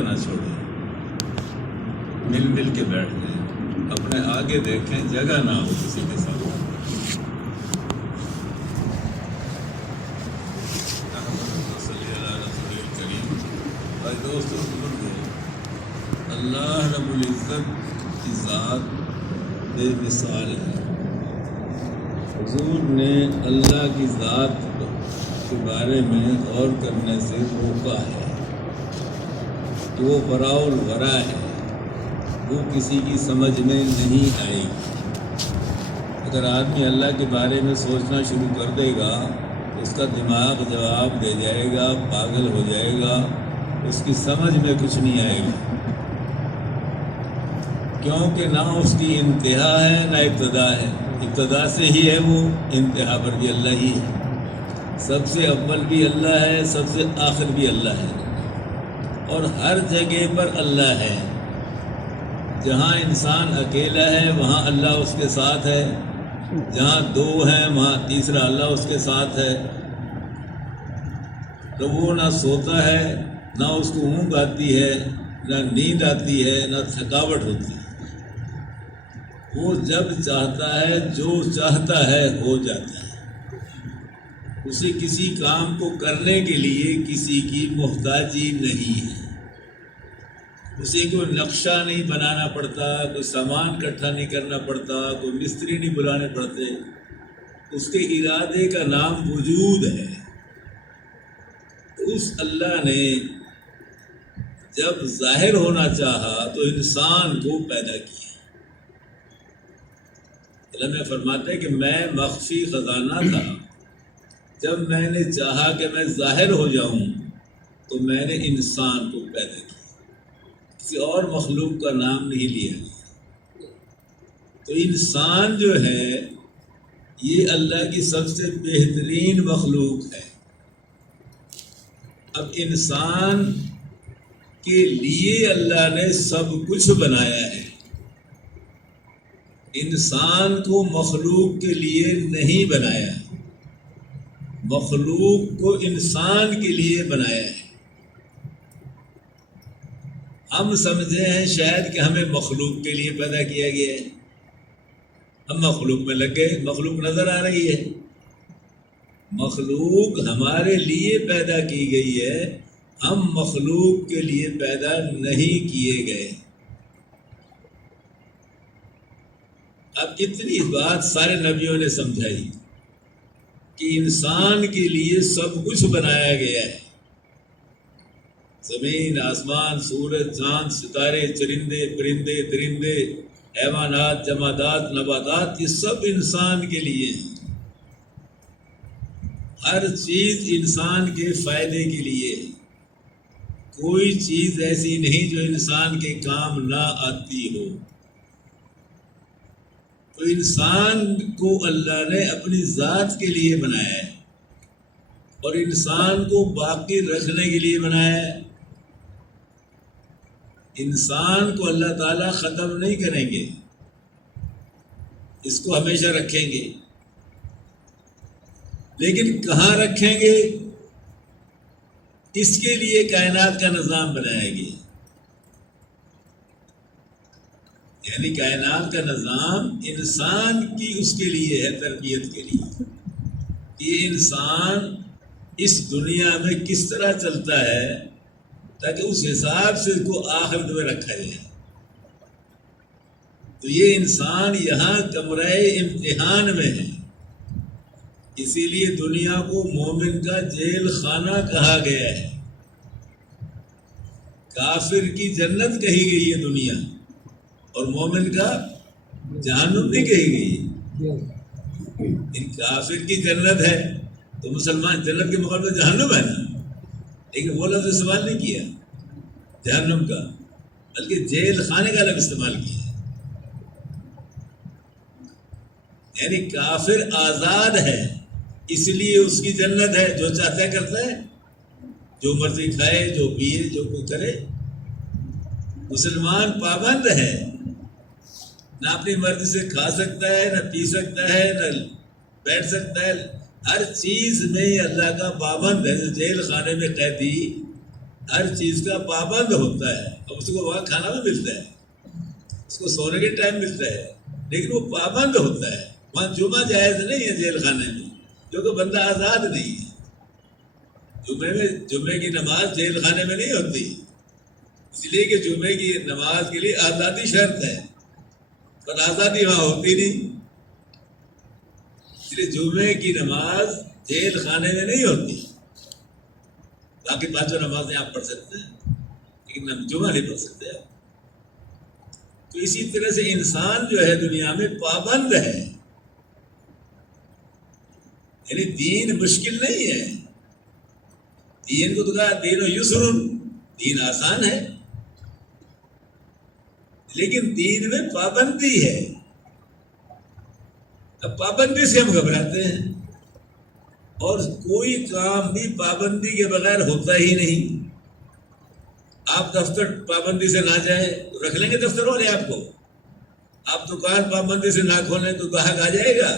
نہ چھوڑیں، مل مل کے بیٹھ جائیں، اپنے آگے دیکھیں، جگہ نہ ہو کسی کے ساتھ۔ بھائی دوستو بزرگو، اللہ رب العزت کی ذات بے مثال ہے۔ حضور نے اللہ کی ذات کے بارے میں غور کرنے سے روکا ہے کہ وہ براء الورا ہے، وہ کسی کی سمجھ میں نہیں آئے گی۔ اگر آدمی اللہ کے بارے میں سوچنا شروع کر دے گا تو اس کا دماغ جواب دے جائے گا، پاگل ہو جائے گا، اس کی سمجھ میں کچھ نہیں آئے گا، کیونکہ نہ اس کی انتہا ہے نہ ابتدا ہے۔ ابتدا سے ہی ہے وہ، انتہا پر بھی اللہ ہی ہے۔ سب سے اول بھی اللہ ہے، سب سے آخر بھی اللہ ہے، اور ہر جگہ پر اللہ ہے۔ جہاں انسان اکیلا ہے وہاں اللہ اس کے ساتھ ہے، جہاں دو ہیں وہاں تیسرا اللہ اس کے ساتھ ہے۔ تو وہ نہ سوتا ہے، نہ اس کو اونگ آتی ہے، نہ نیند آتی ہے، نہ تھکاوٹ ہوتی ہے۔ وہ جب چاہتا ہے، جو چاہتا ہے ہو جاتا ہے۔ اسے کسی کام کو کرنے کے لیے کسی کی محتاجی نہیں ہے۔ اسے کوئی نقشہ نہیں بنانا پڑتا، کوئی سامان اکٹھا نہیں کرنا پڑتا، کوئی مستری نہیں بلانے پڑتے۔ اس کے ارادے کا نام وجود ہے۔ اس اللہ نے جب ظاہر ہونا چاہا تو انسان کو پیدا کیا۔ اللہ میں فرماتے ہیں کہ میں مخفی خزانہ تھا، جب میں نے چاہا کہ میں ظاہر ہو جاؤں تو میں نے انسان کو پیدا کیا، کسی اور مخلوق کا نام نہیں لیا گیا۔ تو انسان جو ہے یہ اللہ کی سب سے بہترین مخلوق ہے۔ اب انسان کے لیے اللہ نے سب کچھ بنایا ہے، انسان کو مخلوق کے لیے نہیں بنایا، مخلوق کو انسان کے لیے بنایا ہے۔ ہم سمجھے ہیں شاید کہ ہمیں مخلوق کے لیے پیدا کیا گیا ہے، ہم مخلوق میں لگ گئے، مخلوق نظر آ رہی ہے۔ مخلوق ہمارے لیے پیدا کی گئی ہے، ہم مخلوق کے لیے پیدا نہیں کیے گئے۔ اب اتنی بات سارے نبیوں نے سمجھائی کہ انسان کے لیے سب کچھ بنایا گیا ہے۔ زمین، آسمان، سورج، چاند، ستارے، چرندے، پرندے، درندے، حیوانات، جمادات، نباتات، یہ سب انسان کے لیے ہیں۔ ہر چیز انسان کے فائدے کے لیے ہے۔ کوئی چیز ایسی نہیں جو انسان کے کام نہ آتی ہو۔ تو انسان کو اللہ نے اپنی ذات کے لیے بنایا ہے، اور انسان کو باقی رکھنے کے لیے بنایا ہے۔ انسان کو اللہ تعالیٰ ختم نہیں کریں گے، اس کو ہمیشہ رکھیں گے، لیکن کہاں رکھیں گے؟ اس کے لیے کائنات کا نظام بنایا گیا، یعنی کائنات کا نظام انسان کی اس کے لیے ہے، تربیت کے لیے۔ یہ انسان اس دنیا میں کس طرح چلتا ہے تاکہ اس حساب سے اس کو آخرت میں رکھا جائے۔ تو یہ انسان یہاں کمرہ امتحان میں ہے، اسی لیے دنیا کو مومن کا جیل خانہ کہا گیا ہے۔ کافر کی جنت کہی گئی ہے دنیا، اور مومن کا جہنم نہیں کہی گئی ہے۔ ان کافر کی جنت ہے تو مسلمان جنت کے مقابلے میں جہنم ہے نا، لیکن وہ لفظ استعمال نہیں کیا جہنم کا، بلکہ جیل خانے کا لفظ استعمال کیا۔ یعنی کافر آزاد ہے، اس لیے اس کی جنت ہے، جو چاہتا ہے کرتا ہے، جو مرضی کھائے، جو پیے، جو کوئی کرے۔ مسلمان پابند ہے، نہ اپنی مرضی سے کھا سکتا ہے، نہ پی سکتا ہے، نہ بیٹھ سکتا ہے، ہر چیز میں اللہ کا پابند ہے۔ جیل خانے میں قیدی ہر چیز کا پابند ہوتا ہے، اب اس کو وہاں کھانا بھی ملتا ہے، اس کو سونے کے ٹائم ملتا ہے، لیکن وہ پابند ہوتا ہے۔ وہاں جمعہ جائز نہیں ہے جیل خانے میں، کیونکہ بندہ آزاد نہیں ہے۔ جمعے کی نماز جیل خانے میں نہیں ہوتی، اس لیے کہ جمعے کی نماز کے لیے آزادی شرط ہے، پر آزادی وہاں ہوتی نہیں، اس لیے جمعے کی نماز جیل خانے میں نہیں ہوتی۔ باقی پانچوں نمازیں آپ پڑھ سکتے ہیں، لیکن جمعہ نہیں پڑھ سکتے آپ۔ تو اسی طرح سے انسان جو ہے دنیا میں پابند ہے، یعنی دین مشکل نہیں ہے۔ دین کو تو کہا دین و یسرن، دین آسان ہے، لیکن دین میں پابندی ہے۔ اب پابندی سے ہم گھبراتے ہیں، اور کوئی کام بھی پابندی کے بغیر ہوتا ہی نہیں۔ آپ دفتر پابندی سے نہ جائیں تو رکھ لیں گے دفتر والے آپ کو، آپ دکان پابندی سے نہ کھولیں تو گاہک آ جائے گا،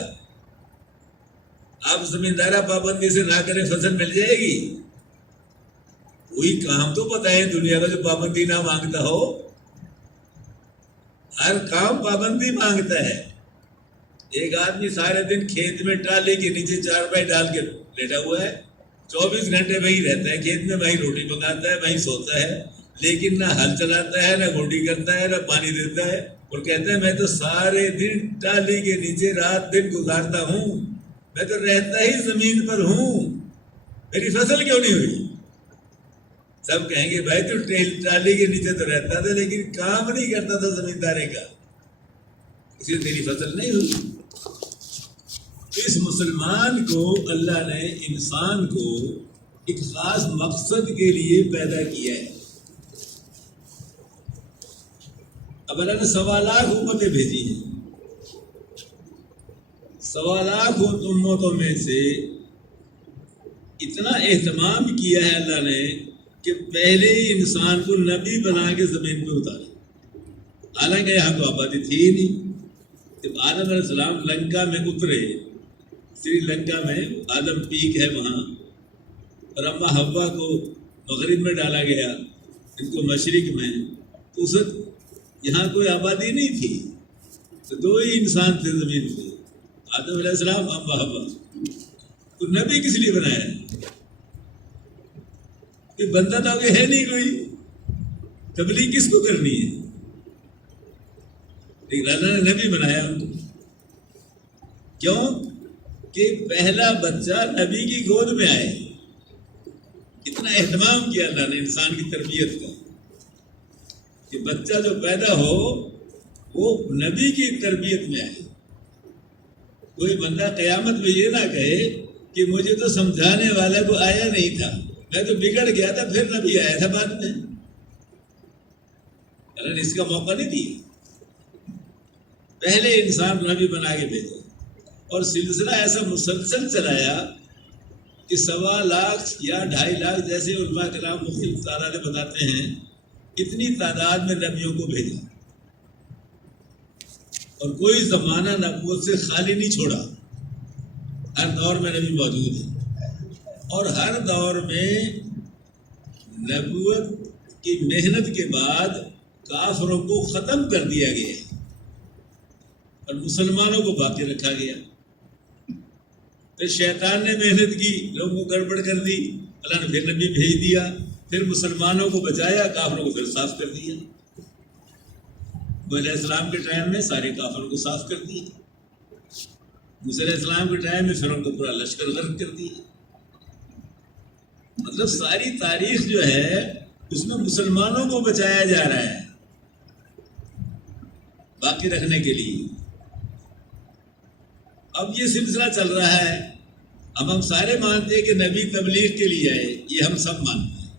آپ زمیندارہ پابندی سے نہ کریں فصل مل جائے گی۔ کوئی کام تو بتائیں دنیا کا جو پابندی نہ مانگتا ہو۔ ہر کام پابندی مانگتا ہے۔ ایک آدمی سارے دن کھیت میں ٹالی کے نیچے چارپائی ڈال کے لیٹا ہوا ہے، 24 گھنٹے وہیں رہتا ہے کھیت میں، وہیں روٹی پکاتا ہے، وہیں سوتا ہے، لیکن نہ ہل چلاتا ہے، نہ گھونڈی کرتا ہے، نہ پانی دیتا ہے، اور کہتا ہے میں تو سارے دن ٹالی کے نیچے رات دن گزارتا ہوں، میں تو رہتا ہی زمین پر ہوں، میری فصل کیوں نہیں ہوئی؟ سب کہیں گے بھائی تو ٹالی کے نیچے تو رہتا تھا لیکن کام نہیں کرتا تھا زمیندارے کا، اس لیے تیری فصل نہیں ہوئی۔ اس مسلمان کو اللہ نے، انسان کو ایک خاص مقصد کے لیے پیدا کیا ہے۔ اب اللہ نے 1.25 لاکھ امتیں بھیجی ہیں، 1.25 لاکھ امتوں میں سے اتنا اہتمام کیا ہے اللہ نے کہ پہلے ہی انسان کو نبی بنا کے زمین پہ اتارا۔ حالانکہ یہاں تو آبادی تھی ہی نہیں۔ جب آدم علیہ السلام لنکا میں اترے، سری لنکا میں آدم پیک ہے وہاں، اور اما حوا کو مغرب میں ڈالا گیا، ان کو مشرق میں، تو اس وقت یہاں کوئی آبادی نہیں تھی، تو 2 ہی انسان تھے زمین پہ، آدم علیہ السلام، اما حوا۔ تو نبی کس لیے بنایا ہے؟ کہ بندہ تو آگے ہے نہیں کوئی، تبلیغ کس کو کرنی ہے؟ لیکن اللہ نے نبی بنایا ہم کو، کیوں کہ پہلا بچہ نبی کی گود میں آئے۔ اتنا اہتمام کیا اللہ نے انسان کی تربیت کا کہ بچہ جو پیدا ہو وہ نبی کی تربیت میں آئے۔ کوئی بندہ قیامت میں یہ نہ کہے کہ مجھے تو سمجھانے والے کو آیا نہیں تھا، میں تو بگڑ گیا تھا پھر نبی آیا تھا بعد میں۔ اللہ نے اس کا موقع نہیں دیا، پہلے انسان نبی بنا کے بھیجا، اور سلسلہ ایسا مسلسل چلایا کہ 1.25 لاکھ یا 2.5 لاکھ جیسے علماء کرام مختلف تعدادیں بتاتے ہیں، اتنی تعداد میں نبیوں کو بھیجا، اور کوئی زمانہ نبوت سے خالی نہیں چھوڑا۔ ہر دور میں نبی موجود ہے، اور ہر دور میں نبوت کی محنت کے بعد کافروں کو ختم کر دیا گیا اور مسلمانوں کو باقی رکھا گیا۔ پھر شیطان نے محنت کی، لوگوں کو گڑبڑ کر دی، اللہ نے پھر نبی بھیج دیا، پھر مسلمانوں کو بچایا، کافروں کو پھر صاف کر دیا۔ علیہ السلام کے ٹائم میں سارے کافروں کو صاف کر دیا، موسیٰ علیہ السلام کے ٹائم میں فرعون کو پورا لشکر غرق کر دیا۔ مطلب ساری تاریخ جو ہے اس میں مسلمانوں کو بچایا جا رہا ہے باقی رکھنے کے لیے۔ اب یہ سلسلہ چل رہا ہے، اب ہم سارے مانتے ہیں کہ نبی تبلیغ کے لیے آئے، یہ ہم سب مانتے ہیں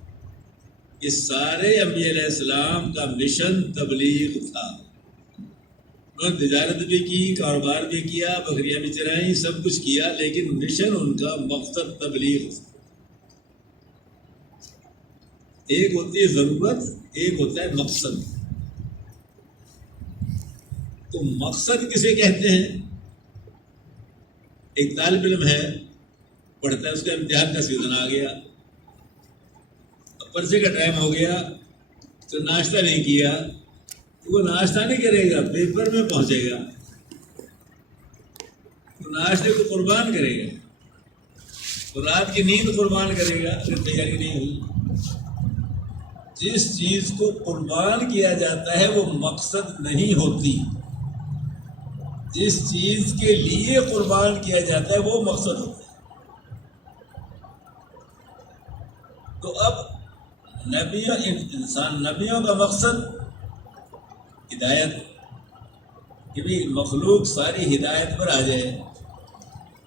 کہ سارے انبیاء علیہ السلام کا مشن تبلیغ تھا۔ انہوں نے تجارت بھی کی، کاروبار بھی کیا، بکریاں بھی چرائیں، سب کچھ کیا، لیکن مشن ان کا مقصد تبلیغ تھا۔ ایک ہوتی ہے ضرورت، ایک ہوتا ہے مقصد۔ تو مقصد کسے کہتے ہیں؟ ایک طالب علم ہے، پڑھتا ہے، اس کا امتحان کا سیزن آ گیا، اب پرچے کا ٹائم ہو گیا تو ناشتہ نہیں کیا، تو وہ ناشتہ نہیں کرے گا، پیپر میں پہنچے گا، تو ناشتے کو قربان کرے گا، تو رات کی نیند قربان کرے گا اگر تیاری نہیں ہوئی۔ جس چیز کو قربان کیا جاتا ہے وہ مقصد نہیں ہوتی، جس چیز کے لیے قربان کیا جاتا ہے وہ مقصد ہوتا ہے۔ تو اب نبیوں کا مقصد ہدایت، کہ بھی مخلوق ساری ہدایت پر آ جائے۔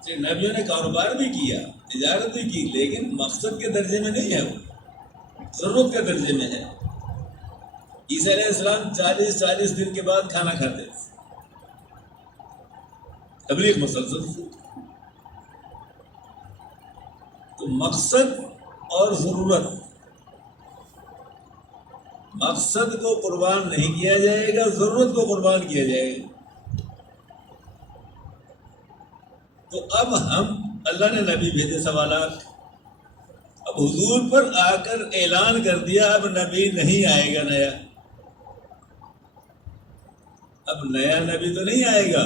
کہ نبیوں نے کاروبار بھی کیا، تجارت بھی کی، لیکن مقصد کے درجے میں نہیں ہے، وہ ضرورت کے درجے میں ہے۔ عیسیٰ علیہ السلام 40 دن کے بعد کھانا کھاتے تھے، تبلیغ مسلسل تھی۔ تو مقصد اور ضرورت، مقصد کو قربان نہیں کیا جائے گا، ضرورت کو قربان کیا جائے گا۔ تو اب اللہ نے نبی بھیجے سوالات، اب حضور پر آ کر اعلان کر دیا اب نبی نہیں آئے گا نیا، اب نیا نبی تو نہیں آئے گا،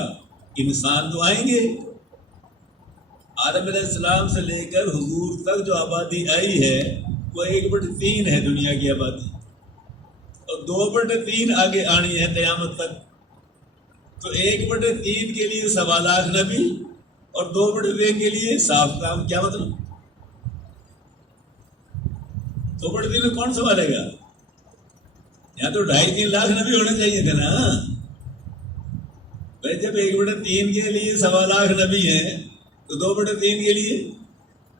انسان تو آئیں گے۔ آدم علیہ السلام سے لے کر حضور تک جو آبادی آئی ہے وہ 1/3 ہے دنیا کی آبادی، اور 2/3 آگے آنی ہے قیامت تک۔ تو 1/3 کے لیے 1.25 لاکھ نبی اور 2/3 کے لیے صاف کام۔ کیا مطلب؟ 2/3 میں کون سنبھالے گا؟ یہاں تو 2.5-3 لاکھ نبی ہونے چاہیے تھے نا بھائی۔ جب 1/3 کے لیے 1.25 لاکھ نبی ہیں تو 2/3 کے لیے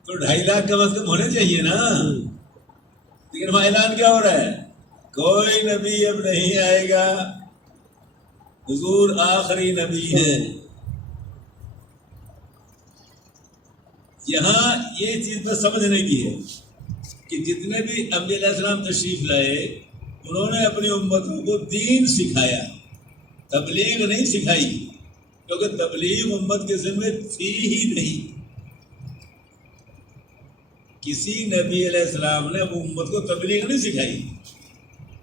تو 2.5 لاکھ کم از کم ہونے چاہیے نا۔ لیکن وہاں اعلان کیا ہو رہا ہے؟ کوئی نبی اب نہیں آئے گا، حضور آخری نبی ہے۔ یہاں یہ چیز بس سمجھنے کی ہے کہ جتنے بھی انبیاء علیہ السلام تشریف لائے انہوں نے اپنی امتوں کو دین سکھایا، تبلیغ نہیں سکھائی، کیونکہ تبلیغ امت کے ذمہ تھی ہی نہیں۔ کسی نبی علیہ السلام نے وہ امت کو تبلیغ نہیں سکھائی،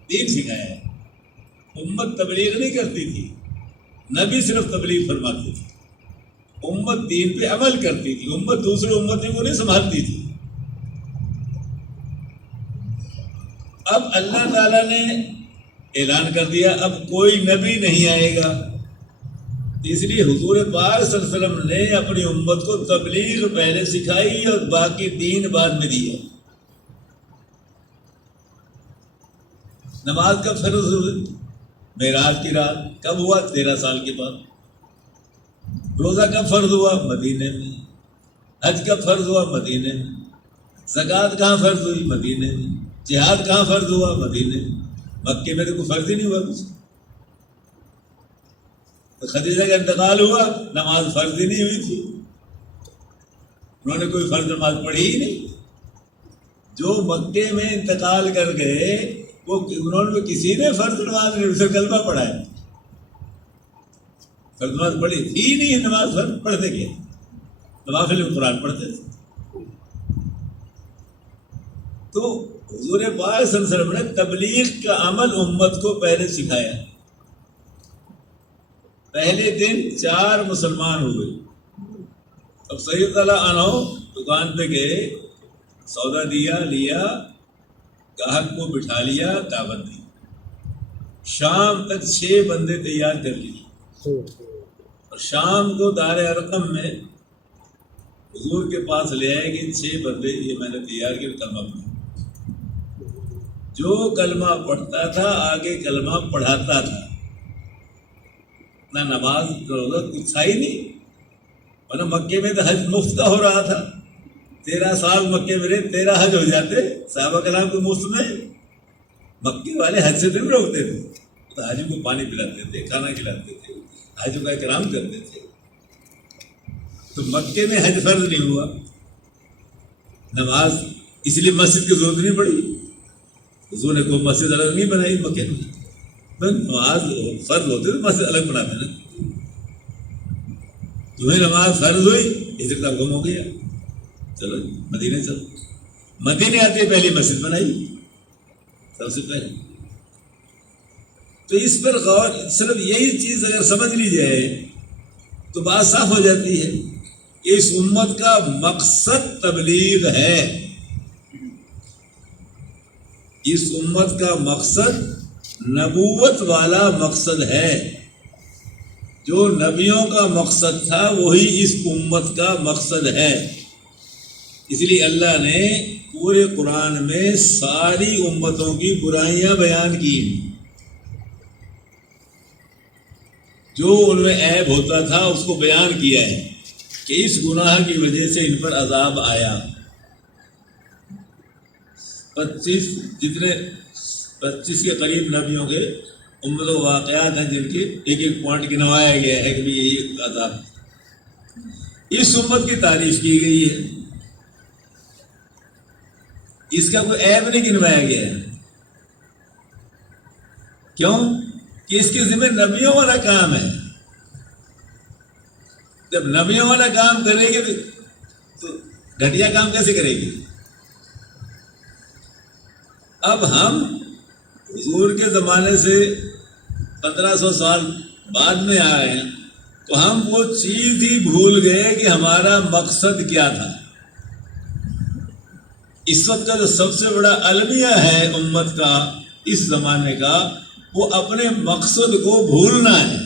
دین سکھایا ہے۔ امت تبلیغ نہیں کرتی تھی، نبی صرف تبلیغ فرماتے تھے، امت دین پہ عمل کرتی تھی، امت دوسرے امتوں کو نہیں سنبھالتی تھی۔ اب اللہ تعالیٰ نے اعلان کر دیا اب کوئی نبی نہیں آئے گا، اس لیے حضور پاک صلی اللہ علیہ وسلم نے اپنی امت کو تبلیغ پہلے سکھائی اور باقی دین بعد میں دیا۔ نماز کب فرض ہوئی؟ معراج کی رات۔ کب ہوا؟ 13 سال کے بعد۔ روزہ کب فرض ہوا؟ مدینے میں۔ حج کب فرض ہوا؟ مدینے میں۔ زکوٰۃ کہاں فرض ہوئی؟ مدینے میں۔ جہاد کہاں فرض ہوا؟ مدینے میں۔ مکے میں تو کوئی فرض ہی نہیں ہوا کچھ۔ تو خدیجہ کا انتقال ہوا، نماز فرض ہی نہیں ہوئی تھی، انہوں نے کوئی فرض نماز پڑھی ہی نہیں۔ جو مکے میں انتقال کر گئے وہ انہوں نے کسی نے فرض نماز نہیں، اسے کلمہ پڑھا ہے، فرض نماز پڑھی تھی نہیں۔ نماز فرض پڑھتے کیا؟ نوافل میں قرآن پڑھتے تھے۔ تو حضور پاک صلی اللہ علیہ وسلم نے تبلیغ کا عمل امت کو پہلے سکھایا۔ پہلے دن 4 مسلمان ہوئے۔ اب سید اللہ عنہ دکان پہ گئے، سودا دیا، لیا، گاہک کو بٹھا لیا، دعوت دی۔ شام تک 6 بندے تیار کر لیے، اور شام کو دار ارقم میں حضور کے پاس لے آئے کہ 6 بندے یہ میں نے تیار کیے، کلمہ پڑھا۔ جو کلمہ پڑھتا تھا آگے کلمہ پڑھاتا تھا، نہ نماز روزہ کچھ تھا ہی نہیں، ورنہ مکے میں تو حج مفت کا ہو رہا تھا۔ 13 سال مکے میں رہے، 13 حج ہو جاتے صحابہ کرام کو مفت میں۔ مکے والے حج سے نہیں روکتے تھے، تو حج کو پانی پلاتے تھے، کھانا کھلاتے تھے، حج کا اکرام کرتے تھے۔ تو مکے میں حج فرض نہیں ہوا، نماز اس لیے مسجد کی ضرورت نہیں پڑی۔ حضور نے کوئی مسجد الگ نہیں بنائی مکے میں، نماز فرض ہوتی تو مسجد الگ بناتے نا۔ تمہیں نماز فرض ہوئی، ہجرت کا حکم ہو گیا، چلو مدینے چلو۔ مدینے آتے پہلی مسجد بنائی، سب سے پہلے تو اس پر غور، صرف یہی چیز اگر سمجھ لی جائے تو بات صاف ہو جاتی ہے کہ اس امت کا مقصد تبلیغ ہے. اس امت کا مقصد نبوت والا مقصد ہے. جو نبیوں کا مقصد تھا وہی اس امت کا مقصد ہے. اس لیے اللہ نے پورے قرآن میں ساری امتوں کی برائیاں بیان کی. جو ان میں عیب ہوتا تھا اس کو بیان کیا ہے کہ اس گناہ کی وجہ سے ان پر عذاب آیا. 25 کے قریب نبیوں کے امت و واقعات ہیں جن کے ایک ایک پوائنٹ گنوایا گیا ہے کہ بھی یہی عذاب. اس امت کی تعریف کی گئی ہے، اس کا کوئی عیب نہیں گنوایا گیا ہے. کیوں؟ کہ اس کے ذمہ نبیوں والا کام ہے. جب نبیوں والا کام کرے گی تو گھٹیا کام کیسے کرے گی؟ اب ہم حضور کے زمانے سے 1500 سال بعد میں آئے ہیں تو ہم وہ چیز ہی بھول گئے کہ ہمارا مقصد کیا تھا. اس وقت کا جو سب سے بڑا المیہ ہے امت کا اس زمانے کا، وہ اپنے مقصد کو بھولنا ہے.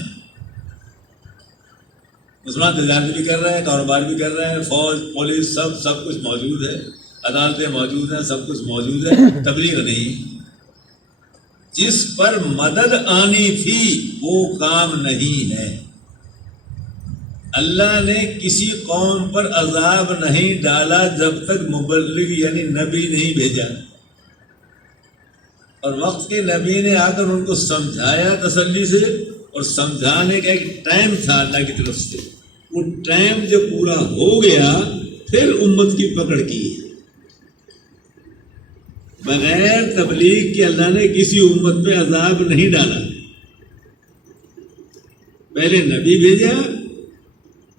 مسلمان تجارت بھی کر رہے ہیں، کاروبار بھی کر رہے ہیں، فوج پولیس سب کچھ موجود ہے، عدالتیں موجود ہیں، سب کچھ موجود ہے. تبلیغ نہیں. جس پر مدد آنی تھی وہ کام نہیں ہے. اللہ نے کسی قوم پر عذاب نہیں ڈالا جب تک مبلغ یعنی نبی نہیں بھیجا. اور وقت کے نبی نے آ کر ان کو سمجھایا تسلی سے، اور سمجھانے کا ایک ٹائم تھا اللہ کی طرف سے. وہ ٹائم جب پورا ہو گیا پھر امت کی پکڑ کی. بغیر تبلیغ کے اللہ نے کسی امت پہ عذاب نہیں ڈالا. پہلے نبی بھیجا،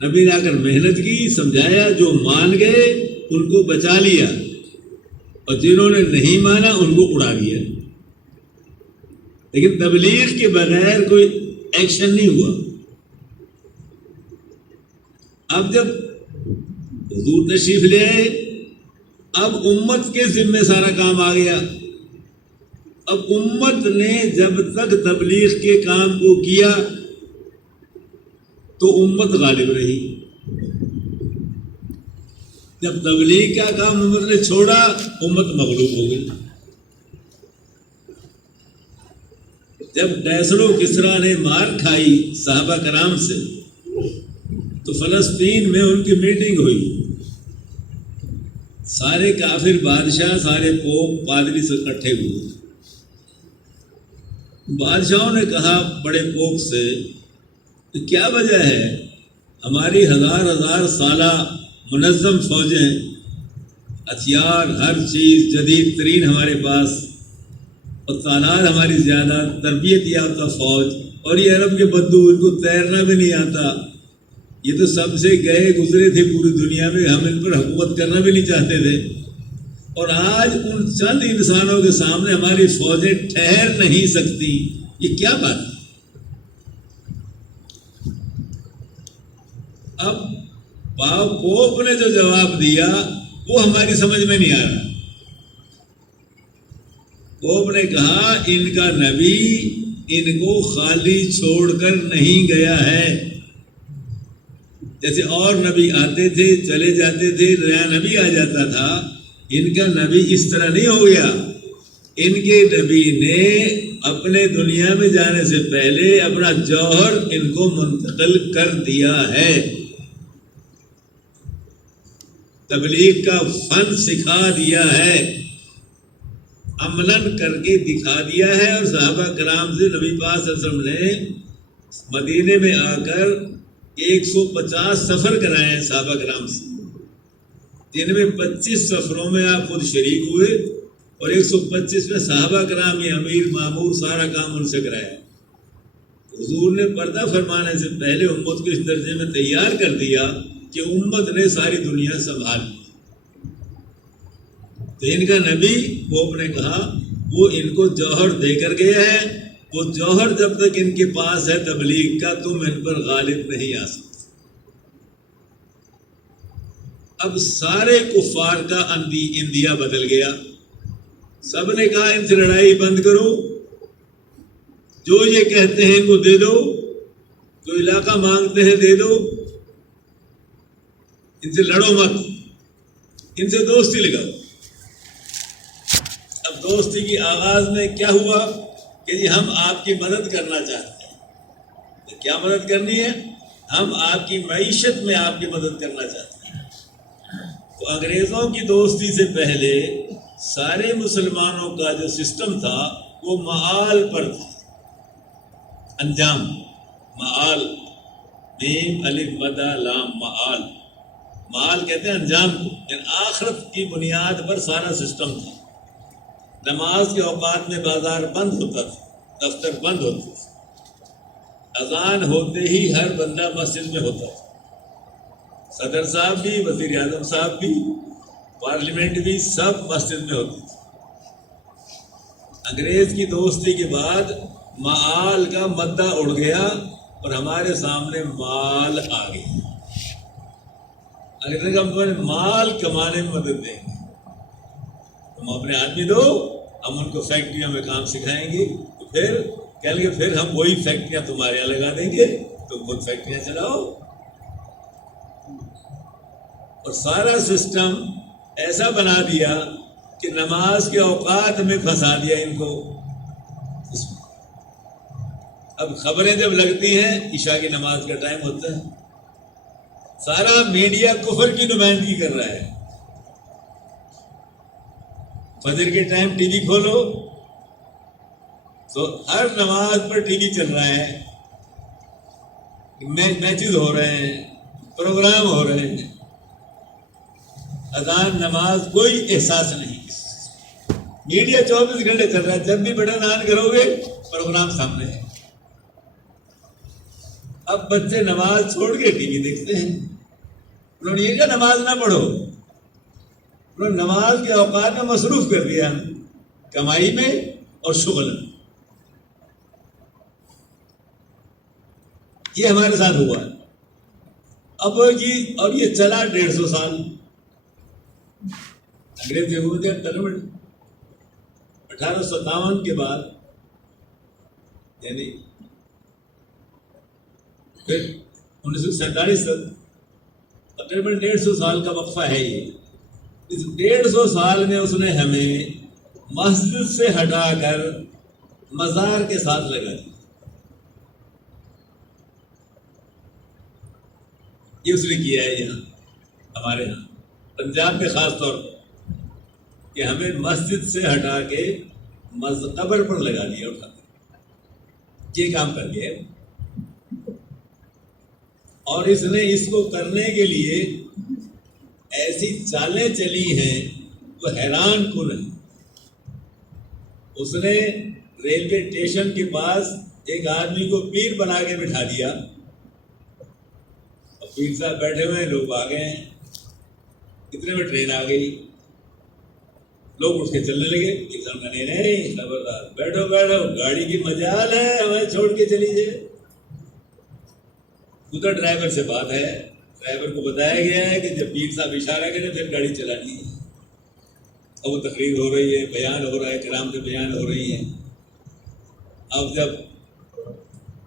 نبی نے آ کر محنت کی، سمجھایا، جو مان گئے ان کو بچا لیا، اور جنہوں نے نہیں مانا ان کو اڑا دیا. لیکن تبلیغ کے بغیر کوئی ایکشن نہیں ہوا. اب جب حضور تشریف لے آئے، اب امت کے ذمے سارا کام آ گیا. اب امت نے جب تک تبلیغ کے کام کو کیا تو امت غالب رہی. جب تبلیغ کا کام امت نے چھوڑا امت مغلوب ہو گئی. جب قیصر و کسریٰ نے مار کھائی صحابہ کرام سے تو فلسطین میں ان کی میٹنگ ہوئی. سارے کافر بادشاہ، سارے پوپ پادری سے اکٹھے ہوئے. بادشاہوں نے کہا بڑے پوپ سے کہ کیا وجہ ہے ہماری ہزار سالہ منظم فوجیں، ہتھیار، ہر چیز جدید ترین ہمارے پاس، اور تعداد ہماری زیادہ، تربیت یافتہ فوج، اور یہ عرب کے بدو، ان کو تیرنا بھی نہیں آتا، یہ تو سب سے گئے گزرے تھے پوری دنیا میں، ہم ان پر حکومت کرنا بھی نہیں چاہتے تھے. اور آج ان چند انسانوں کے سامنے ہماری فوجیں ٹھہر نہیں سکتی. یہ کیا بات ہے؟ اب پوپ نے جو جواب دیا وہ ہماری سمجھ میں نہیں آ رہا. پوپ نے کہا ان کا نبی ان کو خالی چھوڑ کر نہیں گیا ہے. جیسے اور نبی آتے تھے چلے جاتے تھے، نیا نبی آ جاتا تھا، ان کا نبی اس طرح نہیں ہو گیا. ان کے نبی نے اپنے دنیا میں جانے سے پہلے اپنا جوہر ان کو منتقل کر دیا ہے. تبلیغ کا فن سکھا دیا ہے، عملاً کر کے دکھا دیا ہے. اور صحابہ کرام سے نبی پاک صلی اللہ علیہ وسلم نے مدینے میں آ کر 150 سفر کرائے ہیں صحابہ کرام سے، جن میں 25 سفروں میں آپ خود شریک ہوئے، اور 125 میں صحابہ کرام یہ امیر مامور سارا کام ان سے کرایا. حضور نے پردہ فرمانے سے پہلے امت کو اس درجے میں تیار کر دیا کہ امت نے ساری دنیا سنبھال لی. تو ان کا نبی پوپ نے کہا وہ ان کو جوہر دے کر گیا ہے. وہ جوہر جب تک ان کے پاس ہے تبلیغ کا، تم ان پر غالب نہیں آ سکتے. اب سارے کفار کا اندیا بدل گیا. سب نے کہا ان سے لڑائی بند کرو، جو یہ کہتے ہیں ان کو دے دو، جو علاقہ مانگتے ہیں دے دو، ان سے لڑو مت، ان سے دوستی لگاؤ. اب دوستی کی آغاز میں کیا ہوا کہ جی ہم آپ کی مدد کرنا چاہتے ہیں. کیا مدد کرنی ہے؟ ہم آپ کی معیشت میں آپ کی مدد کرنا چاہتے ہیں. تو انگریزوں کی دوستی سے پہلے سارے مسلمانوں کا جو سسٹم تھا وہ معال پر تھا. انجام، معال، میم الف مدہ لام، معال. معال کہتے ہیں انجام کو، یعنی آخرت کی بنیاد پر سارا سسٹم تھا. نماز کے اوقات میں بازار بند ہوتا تھا، دفتر بند ہوتے تھے. اذان ہوتے ہی ہر بندہ مسجد میں ہوتا تھا. صدر صاحب بھی، وزیر اعظم صاحب بھی، پارلیمنٹ بھی، سب مسجد میں ہوتی تھی. انگریز کی دوستی کے بعد معال کا مدہ اڑ گیا اور ہمارے سامنے مال آ گیا. انگریز کا ہم مال کمانے میں مدد دیں گے، تم اپنے آدمی دو، ہم ان کو فیکٹریوں میں کام سکھائیں گے. تو پھر کہہ لیں گے پھر ہم وہی فیکٹریاں تمہارے یہاں لگا دیں گے، تم خود فیکٹریاں چلاؤ. اور سارا سسٹم ایسا بنا دیا کہ نماز کے اوقات میں پھنسا دیا ان کو. اب خبریں جب لگتی ہیں عشاء کی نماز کا ٹائم ہوتا ہے، سارا میڈیا کفر کی نمائندگی کر رہا ہے. فجر کے ٹائم ٹی وی کھولو تو ہر نماز پر ٹی وی چل رہا ہے، میچز ہو رہے ہیں، پروگرام ہو رہے ہیں. اذان نماز کوئی احساس نہیں. میڈیا 24 گھنٹے چل رہا ہے، جب بھی بٹن آن کرو گے پروگرام سامنے ہے. اب بچے نماز چھوڑ کے ٹی وی دیکھتے ہیں. انہوں نے یہ کہا نماز نہ پڑھو، انہوں نے نماز کے اوقات میں مصروف کر دیا، کمائی میں اور شغل میں. یہ ہمارے ساتھ ہوا. اب اور یہ چلا 150 سال. انگریز حکومت 1857 کے بعد، یعنی پھر 1947 تک تقریباً 150 سال کا وقفہ ہے. یہ اس 150 سال میں اس نے ہمیں مسجد سے ہٹا کر مزار کے ساتھ لگا دیا. یہ اس نے کیا ہے یہاں ہمارے یہاں پنجاب میں خاص طور پر، کہ ہمیں مسجد سے ہٹا کے قبر پر لگا دیا اٹھا کے. یہ کام کر گیا. اور اس نے اس کو کرنے کے لیے ایسی چالیں چلی ہیں وہ حیران کن ہیں. اس نے ریلوے اسٹیشن کے پاس ایک آدمی کو پیر بنا کے بٹھا دیا. اور پیر صاحب بیٹھے ہوئے ہیں، لوگ آ گئے ہیں. اتنے میں ٹرین آ گئی، لوگ اٹھ کے چلنے لگے. پیر صاحب کہنے نہیں خبردار، بیٹھو بیٹھو، گاڑی کی مجال ہے، ہمیں چھوڑ کے چلی جائے. ادھر ڈرائیور سے بات ہے، ڈرائیور کو بتایا گیا ہے کہ جب پیر صاحب اشارہ کریں پھر گاڑی چلانی ہے. اب وہ تقریر ہو رہی ہے، بیان ہو رہا ہے، کرام سے بیان ہو رہی ہے. اب جب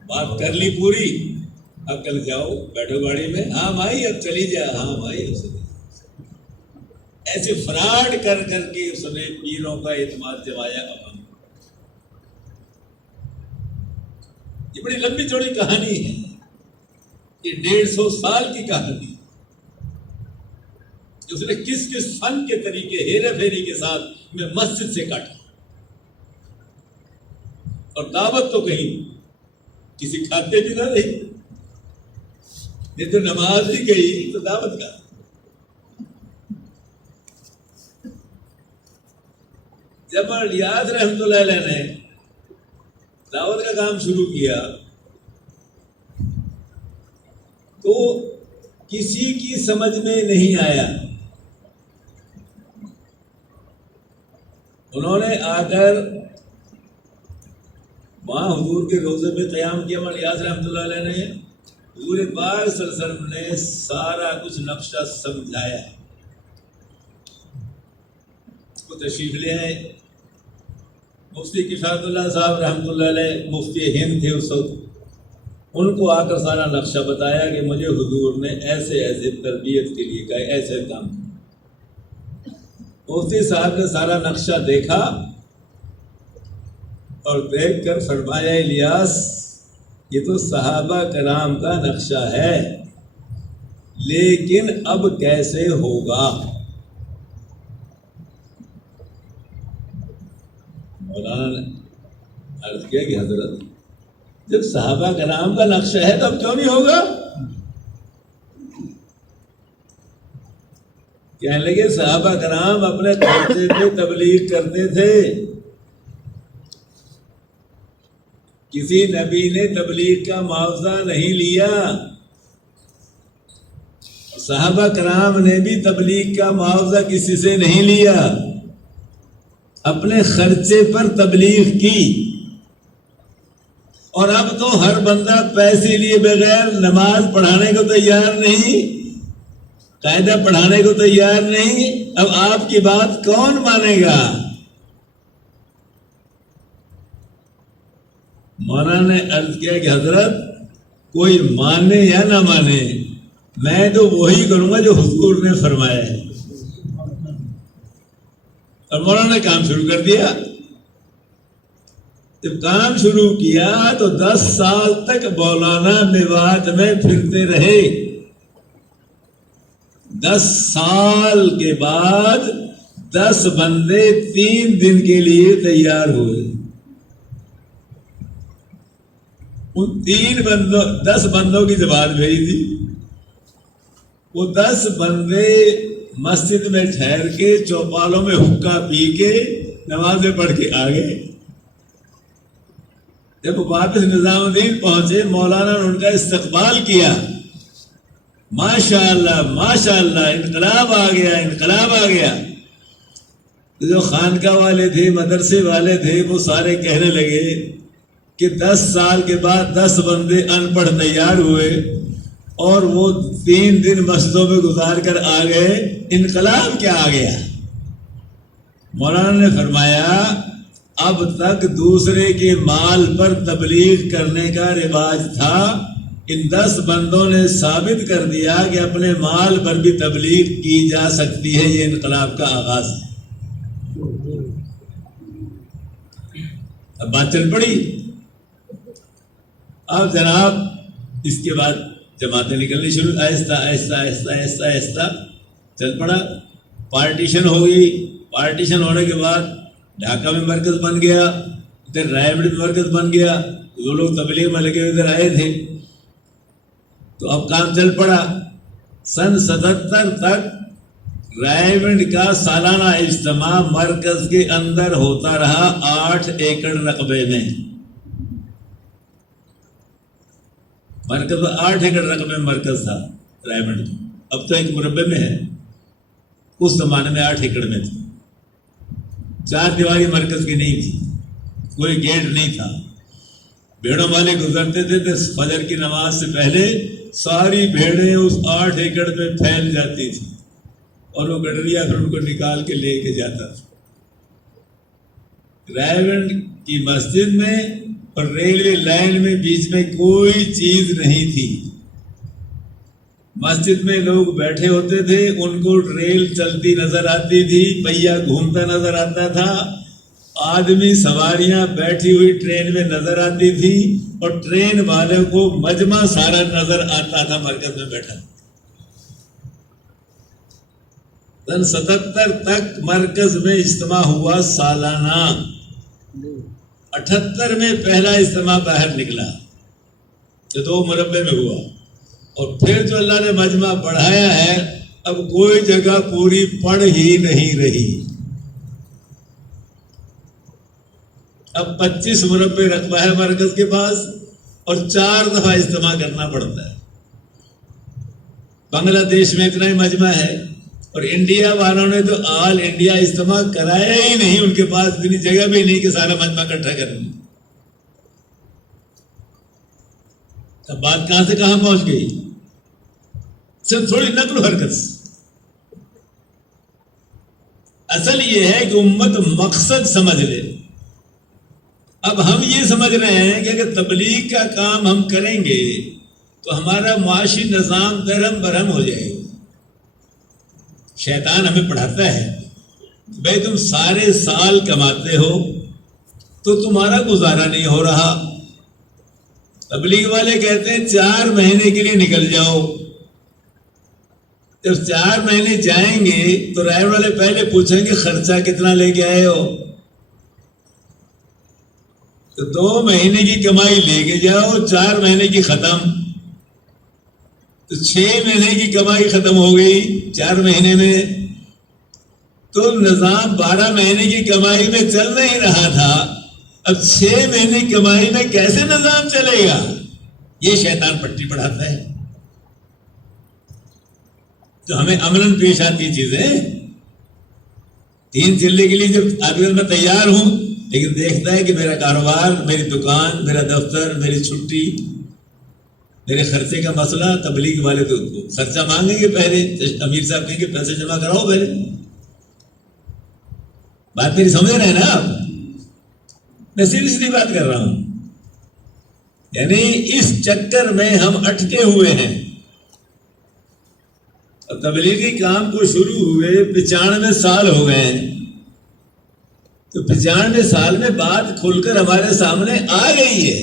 بات کر لی پوری، اب کل جاؤ بیٹھو گاڑی میں. ہاں بھائی اب چلی جا، ہاں بھائی اب چلی. ایسے فراڈ کر کر کے اس نے پیروں کا اعتماد جمایا. اب یہ بڑی لمبی چوڑی کہانی ہے، یہ 150 سال کی کہانی. اس نے کس کس فن کے طریقے ہیرا پھیری کے ساتھ میں مسجد سے کاٹا. اور دعوت تو کہیں کسی کھاتے بھی نہ رہی. یہ تو نماز ہی گئی تو دعوت کا. جب ریاض رحمۃ اللہ علیہ نے دعوت کا کام شروع کیا تو کسی کی سمجھ میں نہیں آیا. انہوں نے آ کر وہاں حضور کے روزے میں قیام کیا، الیاس رحمۃ اللہ علیہ نے حضور پاک صلی اللہ علیہ وسلم نے سارا کچھ نقشہ سمجھایا، وہ تشریف لے آئے۔ مفتی کفایت اللہ صاحب رحمۃ اللہ علیہ مفتی ہند تھے اس وقت، ان کو آ کر سارا نقشہ بتایا کہ مجھے حضور نے ایسے ایسے تربیت کے لیے کہا، ایسے کام۔ مفتی صاحب نے سارا نقشہ دیکھا اور دیکھ کر فرمایا الیاس یہ تو صحابہ کرام کا نقشہ ہے، لیکن اب کیسے ہوگا؟ مولانا نے عرض کیا کہ حضرت جب صحابہ کرام کا نقشہ ہے تو اب کیوں نہیں ہوگا؟ کہنے لگے صحابہ کرام اپنے خرچے پہ تبلیغ کرتے تھے، کسی نبی نے تبلیغ کا معاوضہ نہیں لیا، صحابہ کرام نے بھی تبلیغ کا معاوضہ کسی سے نہیں لیا، اپنے خرچے پر تبلیغ کی۔ اور اب تو ہر بندہ پیسے لیے بغیر نماز پڑھانے کو تیار نہیں، قاعدہ پڑھانے کو تیار نہیں، اب آپ کی بات کون مانے گا؟ مولانا نے عرض کیا کہ حضرت کوئی مانے یا نہ مانے میں تو وہی کروں گا جو حضور نے فرمایا ہے۔ اور مولانا نے کام شروع کر دیا۔ جب کام شروع کیا تو 10 سال تک مولانا میوات میں پھرتے رہے۔ 10 سال کے بعد 10 بندے 3 دن کے لیے تیار ہوئے۔ ان 10 بندوں کی زبان بھیجی تھی، وہ 10 بندے مسجد میں ٹھہر کے چوپالوں میں حقہ پی کے نمازیں پڑھ کے آ گئے۔ جب واپس نظام الدین پہنچے مولانا نے ان کا استقبال کیا، ماشاءاللہ ماشاءاللہ انقلاب آ گیا، انقلاب آ گیا۔ جو خانقاہ والے تھے، مدرسے والے تھے، وہ سارے کہنے لگے کہ 10 سال کے بعد 10 بندے ان پڑھ تیار ہوئے اور وہ 3 دن مسجدوں میں گزار کر آ گئے، انقلاب کیا آ گیا؟ مولانا نے فرمایا اب تک دوسرے کے مال پر تبلیغ کرنے کا رواج تھا، ان 10 بندوں نے ثابت کر دیا کہ اپنے مال پر بھی تبلیغ کی جا سکتی ہے، یہ انقلاب کا آغاز ہے۔ اب بات چل پڑی۔ اب جناب اس کے بعد جماعتیں نکلنی شروع، آہستہ آہستہ آہستہ آہستہ آہستہ چل پڑا۔ پارٹیشن ہو گئی، پارٹیشن ہونے کے بعد ڈھاکہ میں مرکز بن گیا، ادھر رائے گڑھ میں مرکز بن گیا، جو لوگ تبلیغ میں لگے ادھر آئے تھے، تو اب کام چل پڑا۔ سن 77 تک رائے گڑھ کا سالانہ اجتماع مرکز کے اندر ہوتا رہا 8 ایکڑ رقبے میں۔ مرکز 8 ایکڑ رقبے میں مرکز تھا رائے گڑھ، اب تو 1 مربع میں ہے، اس زمانے میں 8 ایکڑ میں تھا۔ 4 دیواری مرکز کی نہیں تھی، کوئی گیٹ نہیں تھا، بھیڑوں والے گزرتے تھے تو فجر کی نماز سے پہلے ساری بھیڑیں اس 8 ایکڑ میں پھیل جاتی تھی اور وہ گڈریا پھر ان کو نکال کے لے کے جاتا تھا۔ رائے گڑھ کی مسجد میں اور ریلوے لائن میں بیچ میں کوئی چیز نہیں تھی۔ مسجد میں لوگ بیٹھے ہوتے تھے، ان کو ریل چلتی نظر آتی تھی، پہیا گھومتا نظر آتا تھا، آدمی سواریاں بیٹھی ہوئی ٹرین میں نظر آتی تھی، اور ٹرین والے کو مجمع سارا نظر آتا تھا مرکز میں بیٹھا۔ سن 77 تک مرکز میں اجتماع ہوا سالانہ۔ 78 میں پہلا اجتماع باہر نکلا جو 2 مربع میں ہوا، اور پھر جو اللہ نے مجمع بڑھایا ہے اب کوئی جگہ پوری پڑ ہی نہیں رہی۔ اب 25 مربع رقبہ ہے مرکز کے پاس اور 4 دفعہ اجتماع کرنا پڑتا ہے۔ بنگلہ دیش میں اتنا ہی مجمع ہے، اور انڈیا والوں نے تو آل انڈیا اجتماع کرایا ہی نہیں، ان کے پاس اتنی جگہ بھی نہیں کہ سارا مجمع اکٹھا کریں۔ اب بات کہاں سے کہاں پہنچ گئی؟ صرف تھوڑی نقل و حرکت۔ اصل یہ ہے کہ امت مقصد سمجھ لے۔ اب ہم یہ سمجھ رہے ہیں کہ اگر تبلیغ کا کام ہم کریں گے تو ہمارا معاشی نظام درہم برہم ہو جائے گا۔ شیطان ہمیں پڑھاتا ہے بھائی تم سارے سال کماتے ہو تو تمہارا گزارا نہیں ہو رہا۔ تبلیغ والے کہتے ہیں 4 مہینے کے لیے نکل جاؤ۔ جب 4 مہینے جائیں گے تو رائے والے پہلے پوچھیں گے خرچہ کتنا لے کے آئے ہو، تو 2 مہینے کی کمائی لے کے جاؤ، 4 مہینے کی ختم، تو 6 مہینے کی کمائی ختم ہو گئی 4 مہینے میں۔ تو نظام 12 مہینے کی کمائی میں چل نہیں رہا تھا، اب 6 مہینے کی کمائی میں کیسے نظام چلے گا؟ یہ شیطان پٹی پڑھاتا ہے۔ تو ہمیں عملاً پیش آتی چیزیں 3 چلنے کے لیے جب آدمی میں تیار ہوں، لیکن دیکھتا ہے کہ میرا کاروبار، میری دکان، میرا دفتر، میری چھٹی، میرے خرچے کا مسئلہ، تبلیغ والے تو خرچہ مانگیں گے پہلے، امیر صاحب کہیں گے پیسے جمع کراؤ پہلے۔ بات میری سمجھ رہے ہیں نا آپ؟ میں سیدھی بات کر رہا ہوں۔ یعنی اس چکر میں ہم اٹکے ہوئے ہیں۔ تبلیغی کام کو شروع ہوئے 95 سال ہو گئے ہیں، تو 95 سال میں بات کھل کر ہمارے سامنے آ گئی ہے۔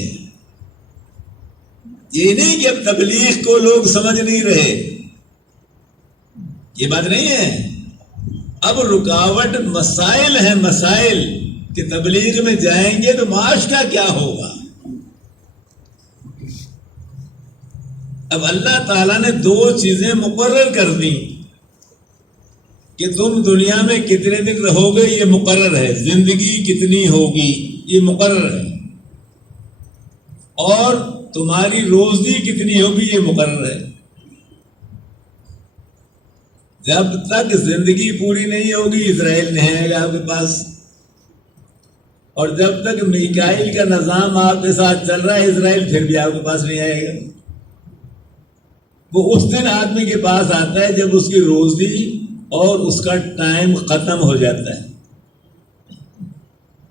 یہ نہیں کہ اب تبلیغ کو لوگ سمجھ نہیں رہے، یہ بات نہیں ہے۔ اب رکاوٹ مسائل ہیں، مسائل کہ تبلیغ میں جائیں گے تو معاش کا کیا ہوگا۔ اب اللہ تعالیٰ نے 2 چیزیں مقرر کر دی کہ تم دنیا میں کتنے دن رہو گے، یہ مقرر ہے۔ زندگی کتنی ہوگی یہ مقرر ہے، اور تمہاری روزی کتنی ہوگی یہ مقرر ہے۔ جب تک زندگی پوری نہیں ہوگی اسرائیل نہیں آئے گا آپ کے پاس، اور جب تک میکائیل کا نظام آپ کے ساتھ چل رہا ہے اسرائیل پھر بھی آپ کے پاس نہیں آئے گا۔ وہ اس دن آدمی کے پاس آتا ہے جب اس کی روزی اور اس کا ٹائم ختم ہو جاتا ہے۔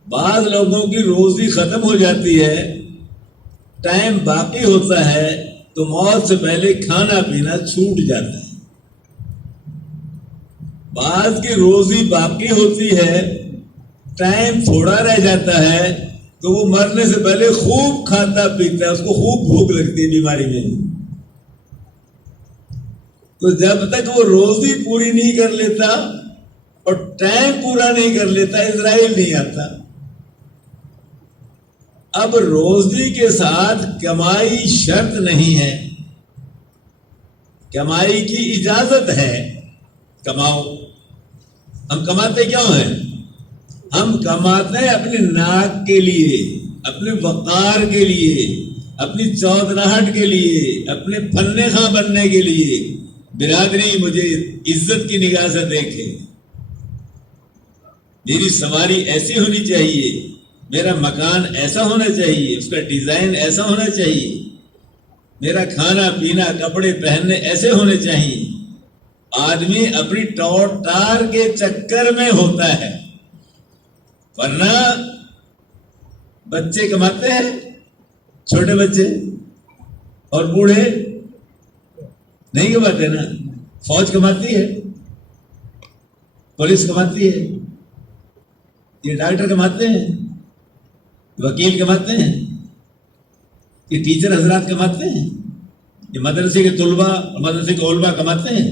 بعض لوگوں کی روزی ختم ہو جاتی ہے، ٹائم باقی ہوتا ہے، تو موت سے پہلے کھانا پینا چھوٹ جاتا ہے۔ بعض کی روزی باقی ہوتی ہے، ٹائم تھوڑا رہ جاتا ہے، تو وہ مرنے سے پہلے خوب کھاتا پیتا ہے، اس کو خوب بھوک لگتی ہے بیماری میں۔ تو جب تک وہ روزی پوری نہیں کر لیتا اور ٹائم پورا نہیں کر لیتا اسرائیل نہیں آتا۔ اب روزی کے ساتھ کمائی شرط نہیں ہے، کمائی کی اجازت ہے، کماؤ۔ ہم کماتے کیوں ہیں؟ ہم کماتے ہیں اپنے ناک کے لیے، اپنے وقار کے لیے، اپنی چودراہٹ کے لیے، اپنے پھلنے خاں بننے کے لیے۔ برادری مجھے عزت کی نگاہ سے دیکھے، میری سواری ایسی ہونی چاہیے، میرا مکان ایسا ہونا چاہیے، اس کا ڈیزائن ایسا ہونا چاہیے، میرا کھانا پینا کپڑے پہننے ایسے ہونے چاہیے۔ آدمی اپنی ٹور ٹار کے چکر میں ہوتا ہے، ورنہ بچے کماتے ہیں، چھوٹے بچے اور بوڑھے نہیں کماتے نا۔ فوج کماتی ہے، پولیس کماتی ہے، یہ ڈاکٹر کماتے ہیں، وکیل کماتے ہیں، یہ ٹیچر حضرات کماتے ہیں، یہ مدرسے کے طلباء اور مدرسے کے علماء کماتے ہیں۔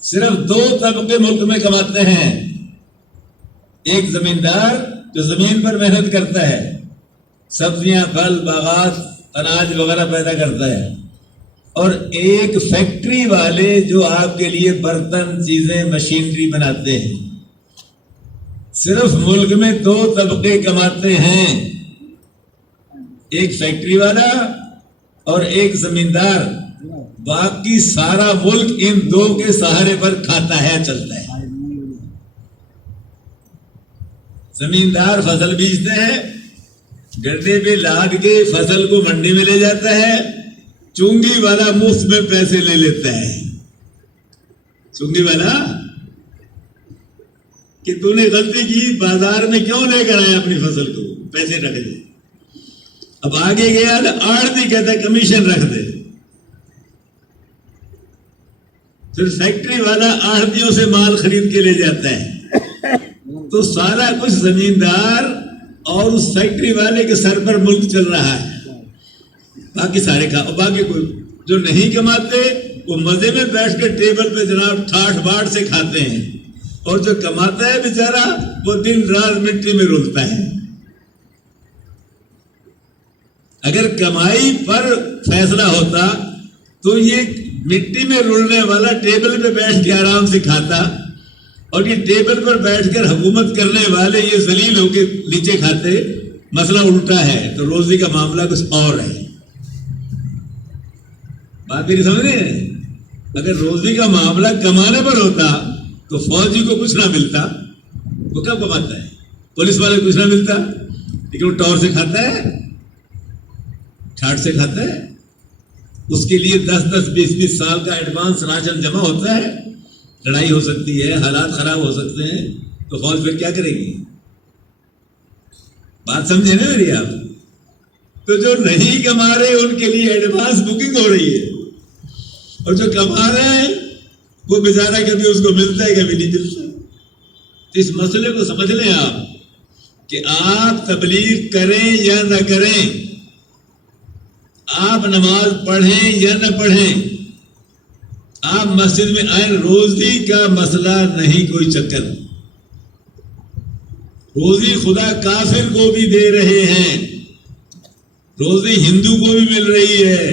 صرف 2 طبقے ملک میں کماتے ہیں، ایک زمیندار جو زمین پر محنت کرتا ہے، سبزیاں پھل باغات اناج وغیرہ پیدا کرتا ہے، اور ایک فیکٹری والے جو آپ کے لیے برتن چیزیں مشینری بناتے ہیں۔ صرف ملک میں 2 طبقے کماتے ہیں، ایک فیکٹری والا اور ایک زمیندار باقی سارا ملک ان دو کے سہارے پر کھاتا ہے, چلتا ہے. زمیندار فصل بیچتے ہیں, گڈے پہ لاد کے فصل کو منڈی میں لے جاتا ہے, چونگی والا مفت میں پیسے لے لیتا ہے. چونگی والا کہ تو نے غلطی کی, بازار میں کیوں لے کر آیا اپنی فصل کو, پیسے رکھ دے. اب آگے گیا تو آڑتی کہتا ہے کمیشن رکھ دے. پھر فیکٹری والا آڑتیوں سے مال خرید کے لے جاتا ہے. تو سارا کچھ زمیندار اور اس فیکٹری والے کے سر پر ملک چل رہا ہے. باقی سارے باقی کوئی جو نہیں کماتے وہ مزے میں بیٹھ کے ٹیبل پہ جناب ٹھاٹ باٹ سے کھاتے ہیں, اور جو کماتا ہے بیچارہ وہ دن رات مٹی میں رولتا ہے. اگر کمائی پر فیصلہ ہوتا تو یہ مٹی میں رولنے والا ٹیبل پہ بیٹھ کے آرام سے کھاتا, اور یہ ٹیبل پر بیٹھ کر حکومت کرنے والے یہ ذلیل ہو کے نیچے کھاتے. مسئلہ الٹا ہے. تو روزی کا معاملہ کچھ اور ہے. بات میری سمجھ رہے ہیں؟ اگر روزی کا معاملہ کمانے پر ہوتا تو فوجی کو کچھ نہ ملتا. وہ کب کماتا ہے؟ پولیس والے کو کچھ نہ ملتا, لیکن وہ ٹور سے کھاتا ہے, ٹھاٹ سے کھاتا ہے. اس کے لیے 10-20 سال کا ایڈوانس راشن جمع ہوتا ہے. لڑائی ہو سکتی ہے, حالات خراب ہو سکتے ہیں, تو فوج پھر کیا کرے گی؟ بات سمجھے نا میری آپ؟ تو جو نہیں کما رہے ان کے لیے ایڈوانس بکنگ ہو رہی ہے, اور جو کما رہے ہیں وہ بیچارہ کبھی اس کو ملتا ہے کبھی نہیں ملتا. تو اس مسئلے کو سمجھ لیں آپ کہ آپ تبلیغ کریں یا نہ کریں, آپ نماز پڑھیں یا نہ پڑھیں, آپ مسجد میں آئیں, روزی کا مسئلہ نہیں کوئی چکر. روزی خدا کافر کو بھی دے رہے ہیں, روزی ہندو کو بھی مل رہی ہے,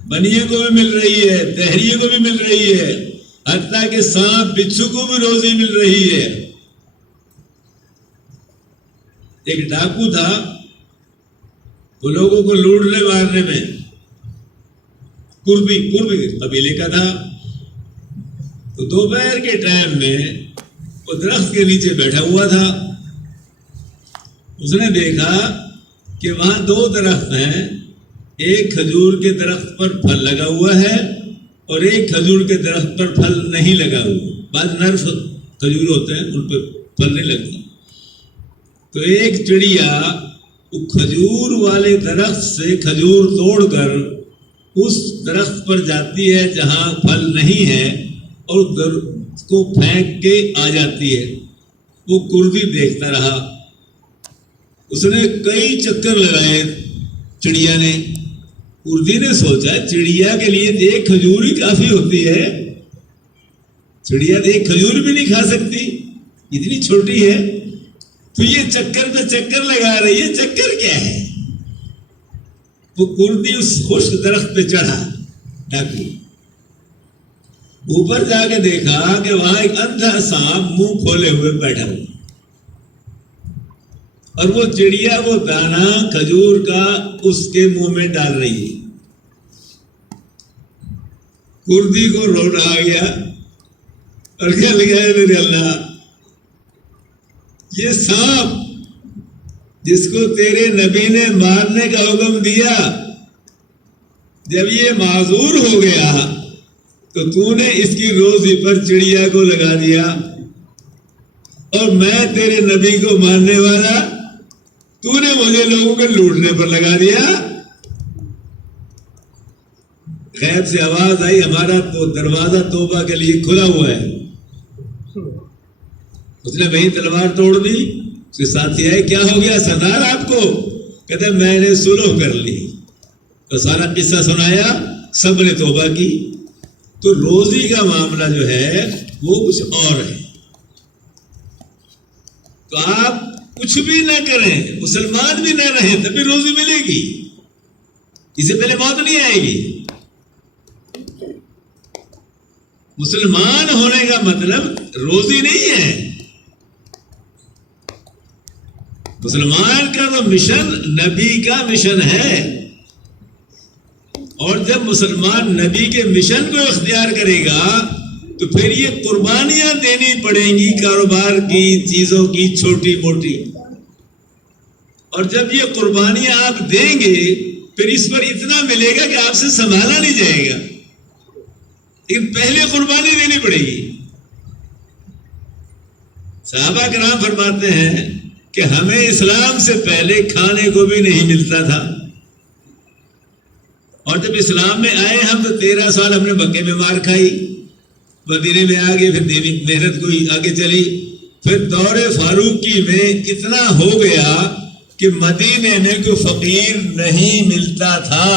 بنیے کو بھی مل رہی ہے, دہریے کو بھی مل رہی ہے, حتیٰ کہ سانپ بچھو کو بھی روزی مل رہی ہے. ایک ڈاکو تھا, وہ لوگوں کو لوٹنے مارنے میں, کربی قبیلے کا تھا. تو دوپہر کے ٹائم میں وہ درخت کے نیچے بیٹھا ہوا تھا. اس نے دیکھا کہ وہاں 2 درخت ہیں, ایک کھجور کے درخت پر پھل لگا ہوا ہے اور ایک کھجور کے درخت پر پھل نہیں لگا ہوا. بعض نر کھجور ہوتے ہیں ان پہ پھل نہیں لگتا. تو ایک چڑیا وہ کھجور والے درخت سے کھجور توڑ کر اس درخت پر جاتی ہے جہاں پھل نہیں ہے, اور درخت کو پھینک کے آ جاتی ہے. وہ کردی دیکھتا رہا. اس نے کئی چکر لگائے چڑیا نے. کردی نے سوچا چڑیا کے لیے ایک کھجور ہی کافی ہوتی ہے, چڑیا ایک کھجور بھی نہیں کھا سکتی, اتنی چھوٹی ہے. تو یہ چکر پہ چکر لگا رہی ہے, چکر کیا ہے؟ وہ کردی اس خشک درخت پہ چڑھا ڈاکو. اوپر جا کے دیکھا کہ وہاں ایک اندھا سانپ منہ کھولے ہوئے بیٹھا ہوا, اور وہ چڑیا وہ دانا کھجور کا اس کے منہ میں ڈال رہی ہے. کردی کو رونا آ گیا اور کیا لگا ہے میرے اللہ, یہ سانپ جس کو تیرے نبی نے مارنے کا حکم دیا, جب یہ معذور ہو گیا تو نے اس کی روزی پر چڑیا کو لگا دیا, اور میں تیرے نبی کو مارنے والا, تو نے مجھے لوگوں کے لوٹنے پر لگا دیا. غیب سے آواز آئی, ہمارا تو دروازہ توبہ کے لیے کھلا ہوا ہے. اس نے وہیں تلوار توڑ دی. اس کے ساتھی آئے, کیا ہو گیا سردار آپ کو؟ کہتے میں نے سلوح کر لی. تو سارا قصہ سنایا, سب نے توبہ کی. تو روزی کا معاملہ جو ہے وہ کچھ اور ہے. تو آپ کچھ بھی نہ کریں, مسلمان بھی نہ رہیں, تب بھی روزی ملے گی. اس سے پہلے موت نہیں آئے گی. مسلمان ہونے کا مطلب روزی نہیں ہے. مسلمان کا تو مشن نبی کا مشن ہے. اور جب مسلمان نبی کے مشن کو اختیار کرے گا تو پھر یہ قربانیاں دینی پڑیں گی کاروبار کی, چیزوں کی, چھوٹی موٹی. اور جب یہ قربانیاں آپ دیں گے پھر اس پر اتنا ملے گا کہ آپ سے سنبھالا نہیں جائے گا, لیکن پہلے قربانی دینی پڑے گی. صحابہ کرام فرماتے ہیں کہ ہمیں اسلام سے پہلے کھانے کو بھی نہیں ملتا تھا, اور جب اسلام میں آئے ہم تو 13 سال ہم نے مکے میں مار کھائی, مدینے میں آگے پھر دینی محنت کوئی آگے چلی. پھر دور فاروقی میں اتنا ہو گیا کہ مدینے میں کوئی فقیر نہیں ملتا تھا,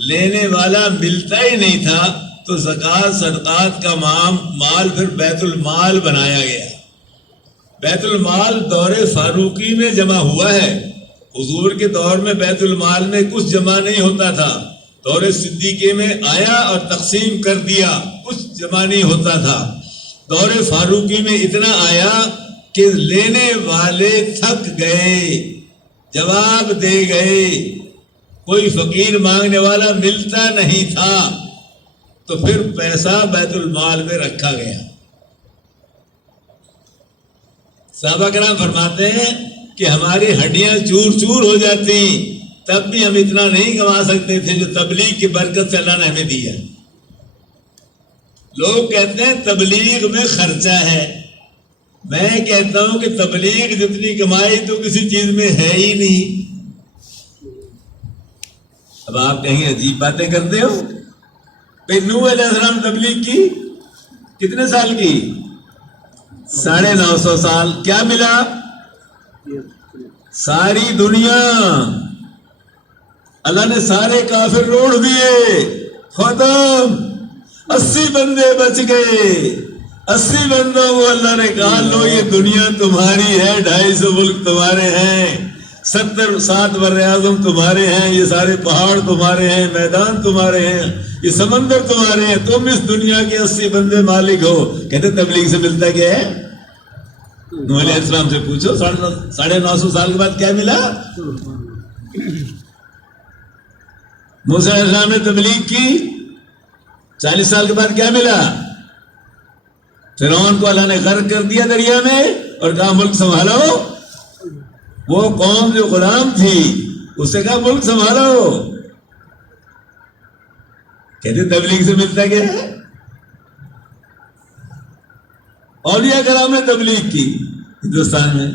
لینے والا ملتا ہی نہیں تھا, تو زکوٰۃ صدقات کا مال پھر بیت المال بنایا گیا. بیت المال دور فاروقی میں جمع ہوا ہے. حضور کے دور میں بیت المال میں کچھ جمع نہیں ہوتا تھا, دور صدیقے میں آیا اور تقسیم کر دیا, کچھ جمع نہیں ہوتا تھا. دور فاروقی میں اتنا آیا کہ لینے والے تھک گئے, جواب دے گئے, کوئی فقیر مانگنے والا ملتا نہیں تھا, تو پھر پیسہ بیت المال میں رکھا گیا. صحابہ کرام فرماتے ہیں کہ ہماری ہڈیاں چور چور ہو جاتی تب بھی ہم اتنا نہیں کما سکتے تھے جو تبلیغ کی برکت سے اللہ نے ہمیں دیا. لوگ کہتے ہیں تبلیغ میں خرچہ ہے, میں کہتا ہوں کہ تبلیغ جتنی کمائی تو کسی چیز میں ہے ہی نہیں. اب آپ کہیں عجیب باتیں کرتے ہو. نوح علیہ السلام تبلیغ کی کتنے سال کی؟ 950 سال. کیا ملا؟ ساری دنیا. اللہ نے سارے کافر روڑ دیے, ختم. 80 بندے بچ گئے. 80 بندوں کو اللہ نے کہا لو یہ دنیا تمہاری ہے, 250 ملک تمہارے ہیں, 7 بر اعظم تمہارے ہیں, یہ سارے پہاڑ تمہارے ہیں, میدان تمہارے ہیں, یہ سمندر تمہارے ہیں, تم اس دنیا کے 80 بندے مالک ہو. کہتے تبلیغ سے ملتا کیا ہے؟ نوح علیہ السلام سے پوچھو 950 سال کے بعد کیا ملا. موسیٰ علیہ السلام نے تبلیغ کی 40 سال کے بعد کیا ملا؟ فرعون کو اللہ نے غرق کر دیا دریا میں اور کہا ملک سنبھالو. وہ قوم جو غلام تھی اس سے کہا ملک سنبھالو. کہتے تبلیغ سے ملتا کیا ہے؟ اولیاء کرام نے تبلیغ کی ہندوستان میں.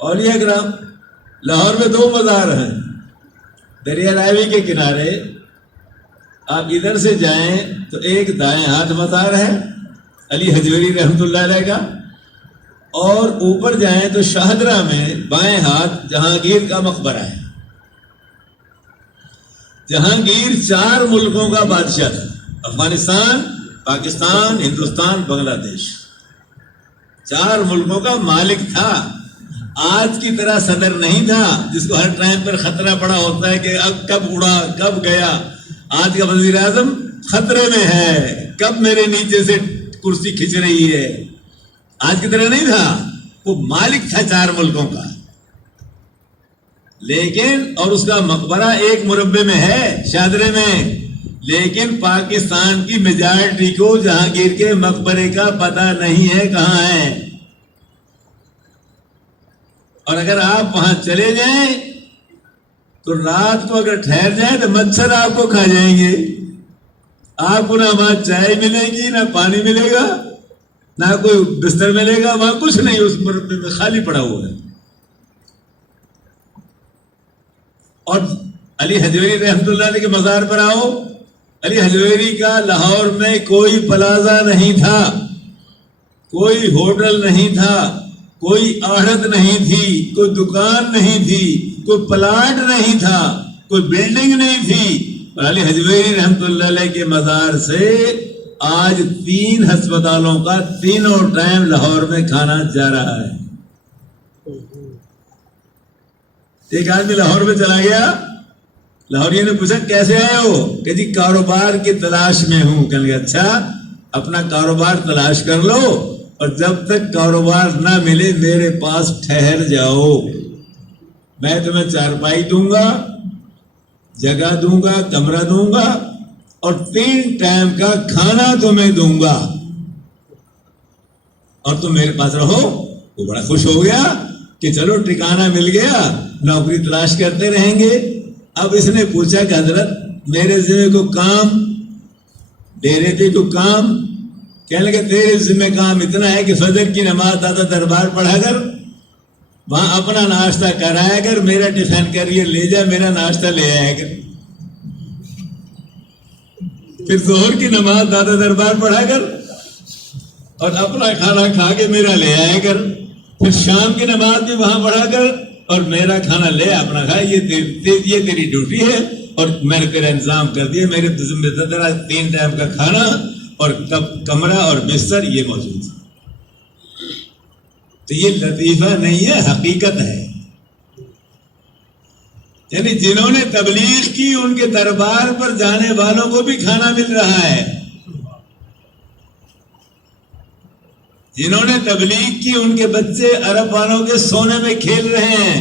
اولیاء کرام لاہور میں 2 مزار ہیں دریا راوی کے کنارے. آپ ادھر سے جائیں تو ایک دائیں ہاتھ مزار ہے علی حجویری رحمۃ اللہ علیہ کا, اور اوپر جائیں تو شاہدرہ میں بائیں ہاتھ جہانگیر کا مقبرہ ہے. جہانگیر 4 ملکوں کا بادشاہ تھا, افغانستان, پاکستان, ہندوستان, بنگلہ دیش. 4 ملکوں کا مالک تھا. آج کی طرح صدر نہیں تھا جس کو ہر ٹائم پر خطرہ پڑا ہوتا ہے کہ اب کب اڑا کب گیا. آج کا وزیر اعظم خطرے میں ہے, کب میرے نیچے سے کرسی کھنچ رہی ہے. آج کی طرح نہیں تھا, وہ مالک تھا 4 ملکوں کا. لیکن اور اس کا مقبرہ 1 مربع میں ہے شاہدرے میں, لیکن پاکستان کی میجارٹی کو جہانگیر کے مقبرے کا پتہ نہیں ہے کہاں ہے. اور اگر آپ وہاں چلے جائیں تو رات کو اگر ٹھہر جائیں تو مچھر آپ کو کھا جائیں گے. آپ کو نہ وہاں چائے ملے گی, نہ پانی ملے گا, نہ کوئی بستر ملے گا. وہاں کچھ نہیں, اس مربع میں خالی پڑا ہوا ہے. اور علی حجویری رحمۃ اللہ علیہ کے مزار پر آؤ. علی حجویری کا لاہور میں کوئی پلازا نہیں تھا, کوئی ہوٹل نہیں تھا, کوئی آڑت نہیں تھی, کوئی دکان نہیں تھی, کوئی پلاٹ نہیں تھا, کوئی بلڈنگ نہیں تھی. اور علی حجویری رحمۃ اللہ علیہ کے مزار سے آج 3 ہسپتالوں کا 3 ٹائم لاہور میں کھانا جا رہا ہے. ایک آدمی لاہور میں چلا گیا, لاہوریوں نے پوچھا کیسے آئے ہو؟ کہ جی کاروبار کی تلاش میں ہوں. کہنے لگا اچھا اپنا کاروبار تلاش کر لو, اور جب تک کاروبار نہ ملے میرے پاس ٹھہر جاؤ, میں تمہیں چارپائی دوں گا, جگہ دوں گا, کمرہ دوں گا, اور 3 ٹائم کا کھانا تمہیں دوں گا, اور تم میرے پاس رہو. وہ بڑا خوش ہو گیا کہ چلو ٹھکانہ مل گیا, نوکری تلاش کرتے رہیں گے. اب اس نے پوچھا کہ حضرت میرے ذمہ کو کام دے رہے تھے, کو کام. کہنے لگے تیرے ذمہ کام اتنا ہے کہ فجر کی نماز دادا دربار پڑھا کر, وہاں اپنا ناشتہ کرایا کر, میرا ٹفن کریے لے جا, میرا ناشتہ لے آیا کر. پھر ظہر کی نماز دادا دربار پڑھا کر اور اپنا کھانا کھا کے میرا لے آیا کر. پھر شام کی نماز بھی وہاں پڑھا کر اور میرا کھانا لے اپنا کھا. یہ تیری ڈیوٹی ہے اور میں نے تیرا انتظام کر دیا. میرے ذمہ تیرا 3 ٹائم کا کھانا اور کمرہ اور بستر یہ موجود ہے. تو یہ لطیفہ نہیں ہے, حقیقت ہے. یعنی جنہوں نے تبلیغ کی ان کے دربار پر جانے والوں کو بھی کھانا مل رہا ہے. جنہوں نے تبلیغ کی ان کے بچے عرب والوں کے سونے میں کھیل رہے ہیں,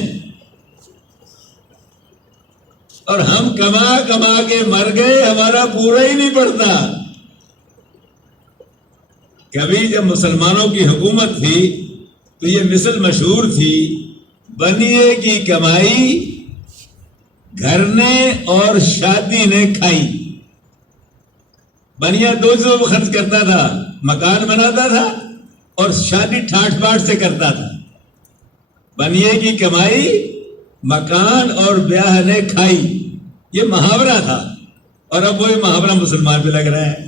اور ہم کما کما کے مر گئے, ہمارا پورا ہی نہیں پڑتا. کبھی جب مسلمانوں کی حکومت تھی تو یہ مثل مشہور تھی, بنیے کی کمائی گھر نے اور شادی نے کھائی. بنیا 2 چیزوں کو خرچ کرتا تھا, مکان بناتا تھا اور شادی ٹھاٹ باٹ سے کرتا تھا. بنیے کی کمائی مکان اور بیاہ نے کھائی, یہ محاورہ تھا. اور اب وہی محاورہ مسلمان پہ لگ رہا ہے.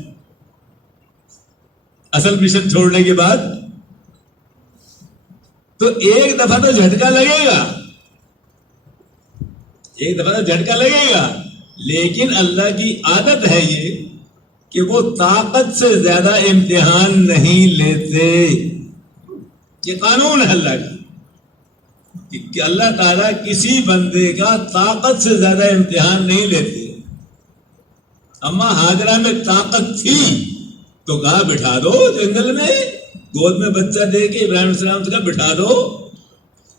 اصل مشن چھوڑنے کے بعد تو ایک دفعہ تو جھٹکا لگے گا, ایک دفعہ تو جھٹکا لگے گا, لیکن اللہ کی عادت ہے یہ کہ وہ طاقت سے زیادہ امتحان نہیں لیتے. یہ قانون ہے اللہ کا کہ اللہ تعالیٰ کسی بندے کا طاقت سے زیادہ امتحان نہیں لیتے. اما ہاجرہ میں طاقت تھی تو کہا بٹھا دو جنگل میں, گود میں بچہ دے کے ابراہیم علیہ السلام سے کہا بٹھا دو.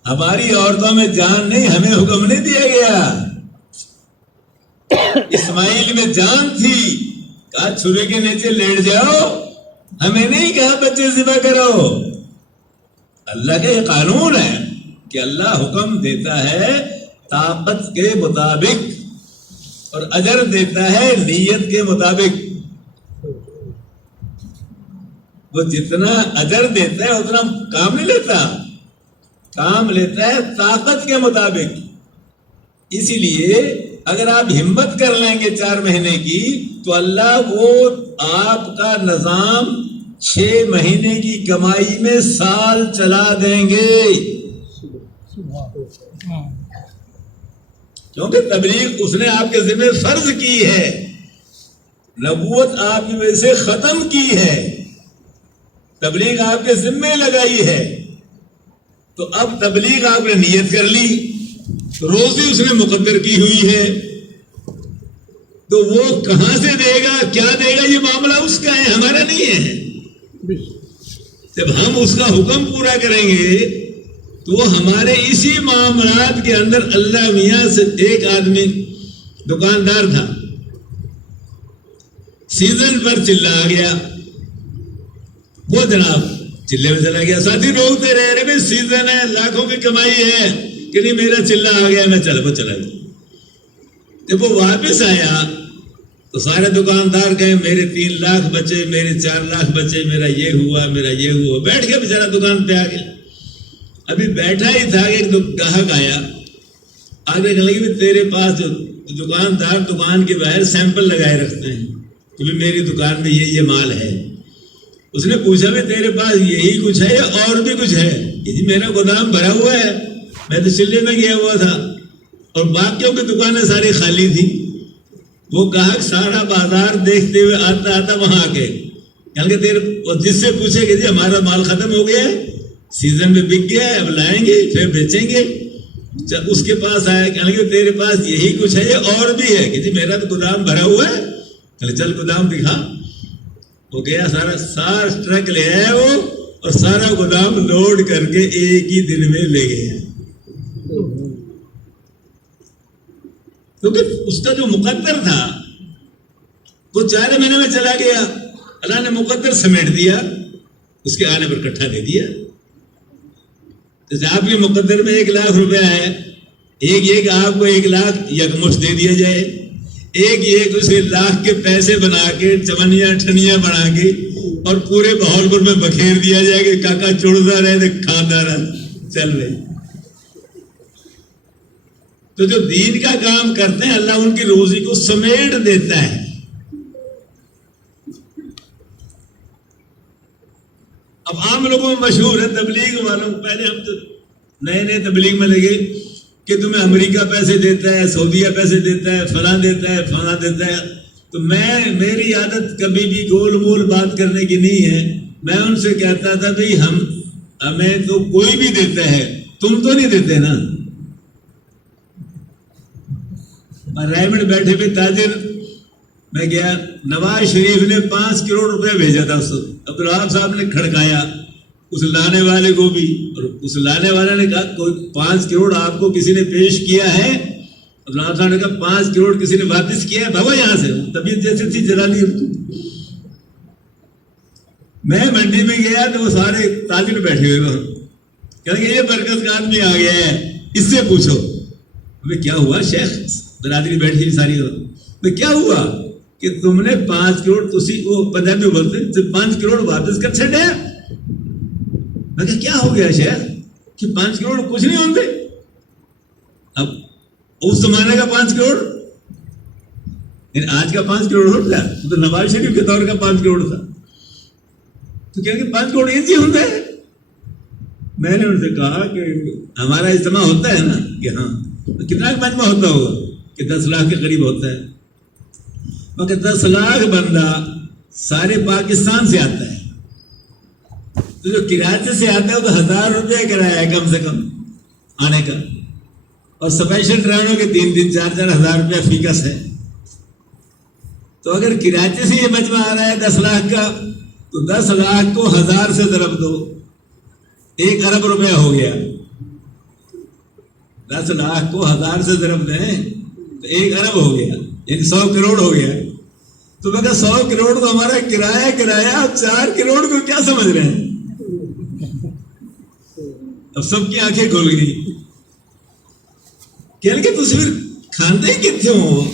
ہماری عورتوں میں جان نہیں, ہمیں حکم نہیں دیا گیا. اسماعیل میں جان تھی, کہا چھری کے نیچے لیٹ جاؤ, ہمیں نہیں کہا بچے ذبح کرو. اللہ کا یہ قانون ہے کہ اللہ حکم دیتا ہے طاقت کے مطابق اور اجر دیتا ہے نیت کے مطابق. وہ جتنا اجر دیتا ہے اتنا کام نہیں لیتا, کام لیتا ہے طاقت کے مطابق. اسی لیے اگر آپ ہمت کر لیں گے 4 مہینے کی تو اللہ وہ آپ کا نظام 6 مہینے کی کمائی میں سال چلا دیں گے. کیونکہ تبلیغ اس نے آپ کے ذمہ فرض کی ہے, نبوت آپ کی وجہ سے ختم کی ہے, تبلیغ آپ کے ذمہ لگائی ہے. تو اب تبلیغ آپ نے نیت کر لی, روزی اس نے مقدر کی ہوئی ہے, تو وہ کہاں سے دے گا, کیا دے گا, یہ معاملہ اس کا ہے, ہمارا نہیں ہے. جب ہم اس کا حکم پورا کریں گے تو وہ ہمارے اسی معاملات کے اندر. اللہ میاں سے ایک آدمی دکاندار تھا, سیزن پر چلا آ گیا, وہ جناب چلے میں چلا گیا. ساتھی روکتے رہے بھائی سیزن ہے, لاکھوں کی کمائی ہے, کہ نہیں میرا چلا آ گیا, میں چلا گیا. جب وہ واپس آیا تو سارے دکاندار کہے میرے 3 لاکھ بچے, میرے 4 لاکھ بچے, میرا یہ ہوا, میرا یہ ہوا. بیٹھ گیا بیچارہ دکان پہ آ گیا. ابھی بیٹھا ہی تھا کہ ایک گاہک آیا, آگے کہ لگی تیرے پاس جو دکاندار دکان کے باہر سیمپل لگائے رکھتے ہیں کہ میری دکان میں یہ مال ہے. اس نے پوچھا بھی تیرے پاس یہی کچھ ہے یا اور بھی کچھ ہے؟ جی میرا گودام بھرا ہوا ہے, میں تو چلے میں گیا ہوا تھا اور باقیوں کی دکانیں ساری خالی تھی. وہ گاہک سارا بازار دیکھتے ہوئے آتا آتا وہاں آ کے کہ تیرے جس سے پوچھے کہ جی ہمارا مال ختم ہو گیا ہے, سیزن میں بک گیا ہے, اب لائیں گے پھر بیچیں گے. جب اس کے پاس آیا کہ تیرے پاس یہی کچھ ہے یا اور بھی ہے؟ کہ جی میرا تو گودام بھرا ہوا ہے. چل گودام دکھا. وہ گیا, سارا ٹرک لے آیا وہ, اور سارا گودام لوڈ کر کے ایک ہی دن میں لے گیا. کیونکہ اس کا جو مقدر تھا وہ 4 مہینے میں چلا گیا، اللہ نے مقدر سمیٹ دیا، اس کے آنے پر کٹھا دے دیا۔ جیسے آپ کے مقدر میں 1,00,000 روپیہ ہے، ایک یہ کہ آپ کو 1,00,000 یکمشت دے دیا جائے، ایک یہ کہ اسے لاکھ کے پیسے بنا کے چمنیاں ٹھنیاں بنا کے اور پورے بہاولپور میں بکھیر دیا جائے کہ کاکا چڑھتا رہے تو کھاتا رہے چل رہے۔ تو جو دین کا کام کرتے ہیں اللہ ان کی روزی کو سمیٹ دیتا ہے۔ اب عام لوگوں میں مشہور ہے تبلیغ والوں، پہلے ہم تو نئے نئے تبلیغ میں لگے کہ تمہیں امریکہ پیسے دیتا ہے، سعودیہ پیسے دیتا ہے، فلاں دیتا ہے، فلاں دیتا ہے۔ تو میری عادت کبھی بھی گول مول بات کرنے کی نہیں ہے، میں ان سے کہتا تھا بھئی ہمیں تو کوئی بھی دیتا ہے، تم تو نہیں دیتے نا۔ رائمنڈ بیٹھے ہوئے تاجر، میں گیا، نواز شریف نے 5 کروڑ روپے بھیجا تھا، عبدالوہاب صاحب نے کھڑکایا اس لانے والے کو بھی، اور اس لانے والے نے کہا کوئی 5 کروڑ آپ کو کسی نے پیش کیا ہے؟ عبدالوہاب صاحب نے کہا 5 کروڑ کسی نے واپس کیا ہے، بھگو یہاں سے، طبیعت جیسے تھی جلالی۔ میں منڈی میں گیا تو وہ سارے تاجر بیٹھے ہوئے کہیں گے یہ برکت کا آدمی آ گیا ہے، اس سے پوچھو۔ کیا ہوا شیخ؟ برادری بیٹھی ہوئی ساری، کیا ہوا کہ تم نے 5 کروڑ تسی وہ پنجابی بولتے 5 کروڑ واپس کر چھڑے؟ میں کہا کیا ہو گیا شیخ کہ 5 کروڑ کچھ نہیں ہوتے؟ اب اس زمانے کا 5 کروڑ آج کا 5 کروڑ ہوتا ہے، تو نواز شریف کے دور کا 5 کروڑ تھا، تو کیا کہ 5 کروڑ انچ ہی ہوتا ہے۔ میں نے ان سے کہا کہ ہمارا اجتماع ہوتا ہے نا کہ ہاں کتنا مجمع ہوتا ہوگا کہ 10 لاکھ کے قریب ہوتا ہے، مگر 10 لاکھ بندہ سارے پاکستان سے آتا ہے، تو جو کراچی سے آتا ہے تو 1000 روپیہ کرایہ ہے کم سے کم آنے کا، اور اسپیشل ٹرینوں کے 3-3 4-4 ہزار روپیہ فیکس ہے۔ تو اگر کراچی سے یہ مجمع آ رہا ہے 10 لاکھ کا، تو 10 لاکھ کو 1000 سے ضرب دو، 1 ارب روپیہ ہو گیا۔ 10 لاکھ کو 1000 سے ضرب دیں تو 1 ارب ہو گیا، یعنی 100 کروڑ ہو گیا۔ تو میں کہا 100 کروڑ تو ہمارا کرایہ، آپ 4 کروڑ کو کیا سمجھ رہے ہیں؟ اب سب کی آنکھیں کھل گئی کہ تصویر کھاندے کتنے ہو؟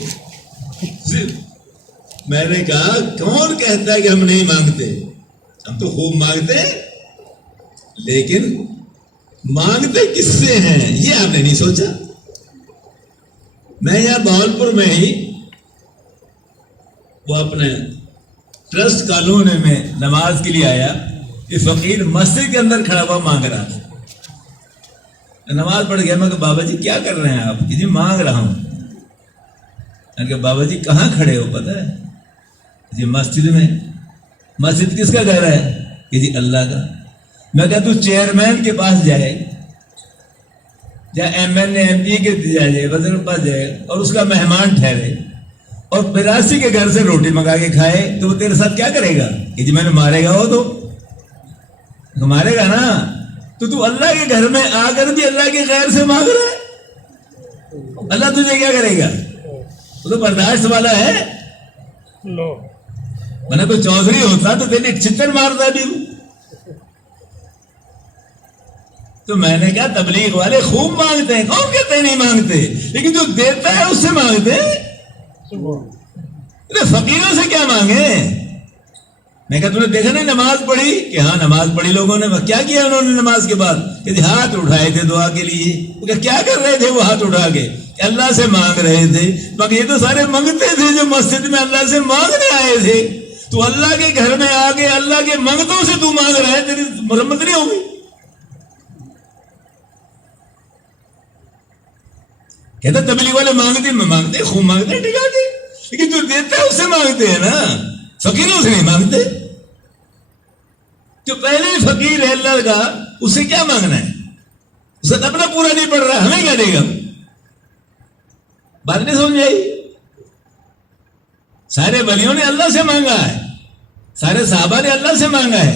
میں نے کہا کون کہتا ہے کہ ہم نہیں مانگتے؟ ہم تو خوب مانگتے ہیں، لیکن مانگتے کس سے ہیں یہ آپ نے نہیں سوچا۔ میں یہاں بہاولپور میں ہی وہ اپنے ٹرسٹ کالونی میں نماز کے لیے آیا کہ فقیر مسجد کے اندر کھڑا ہوا مانگ رہا تھا، نماز پڑھ گیا۔ میں کہ بابا جی کیا کر رہے ہیں آپ؟ کہ جی مانگ رہا ہوں۔ میں کہ بابا جی کہاں کھڑے ہو؟ پتہ ہے جی مسجد میں۔ مسجد کس کا گھر ہے؟ کہ جی اللہ کا۔ میں کہا تو چیئرمین کے پاس جائے یا M N A M P کے جائے، وزیر کے پاس جائے اور اس کا مہمان ٹھہرے اور 82 کے گھر سے روٹی منگا کے کھائے، تو وہ تیرے ساتھ کیا کرے گا؟ کہ جی میں نے مارے گا، وہ تو مارے گا نا۔ تو اللہ کے گھر میں آ کر بھی اللہ کے غیر سے مانگ رہا ہے، اللہ تجھے کیا کرے گا؟ وہ تو برداشت والا ہے۔ میں نے کوئی چودھری ہوتا تو تیری چھتر مارتا بھی۔ تو میں نے کہا تبلیغ والے خوب مانگتے ہیں، کون کہتے ہیں نہیں مانگتے؟ لیکن جو دیتا ہے اس سے مانگتے ہیں۔ فقیروں سے کیا مانگے؟ میں کہا تم نے دیکھا نہیں نماز پڑھی؟ کہ ہاں نماز پڑھی لوگوں نے۔ کیا کیا انہوں نے نماز کے بعد؟ کہ ہاتھ اٹھائے تھے دعا کے لیے۔ کیا کر رہے تھے وہ ہاتھ اٹھا کے؟ کہ اللہ سے مانگ رہے تھے۔ مگر یہ تو سارے منگتے تھے جو مسجد میں اللہ سے مانگنے آئے تھے۔ تو اللہ کے گھر میں آ کے اللہ کے منگتوں سے تو مانگ رہا ہے، تیری مرمت نہیں ہوگی۔ کہتا تبلیغ والے مانگتے خوب مانگتے ہیں، ٹھیک ہے، لیکن جو دیتا ہے اس سے مانگتے ہیں نا، فقیروں سے نہیں مانگتے۔ جو پہلے ہی فقیر ہے اللہ کا، اس سے کیا مانگنا ہے؟ اسے اپنا پورا نہیں پڑ رہا، ہمیں کیا دے گا؟ بات نہیں سمجھ آئی؟ سارے ولیوں نے اللہ سے مانگا ہے، سارے صحابہ نے اللہ سے مانگا ہے،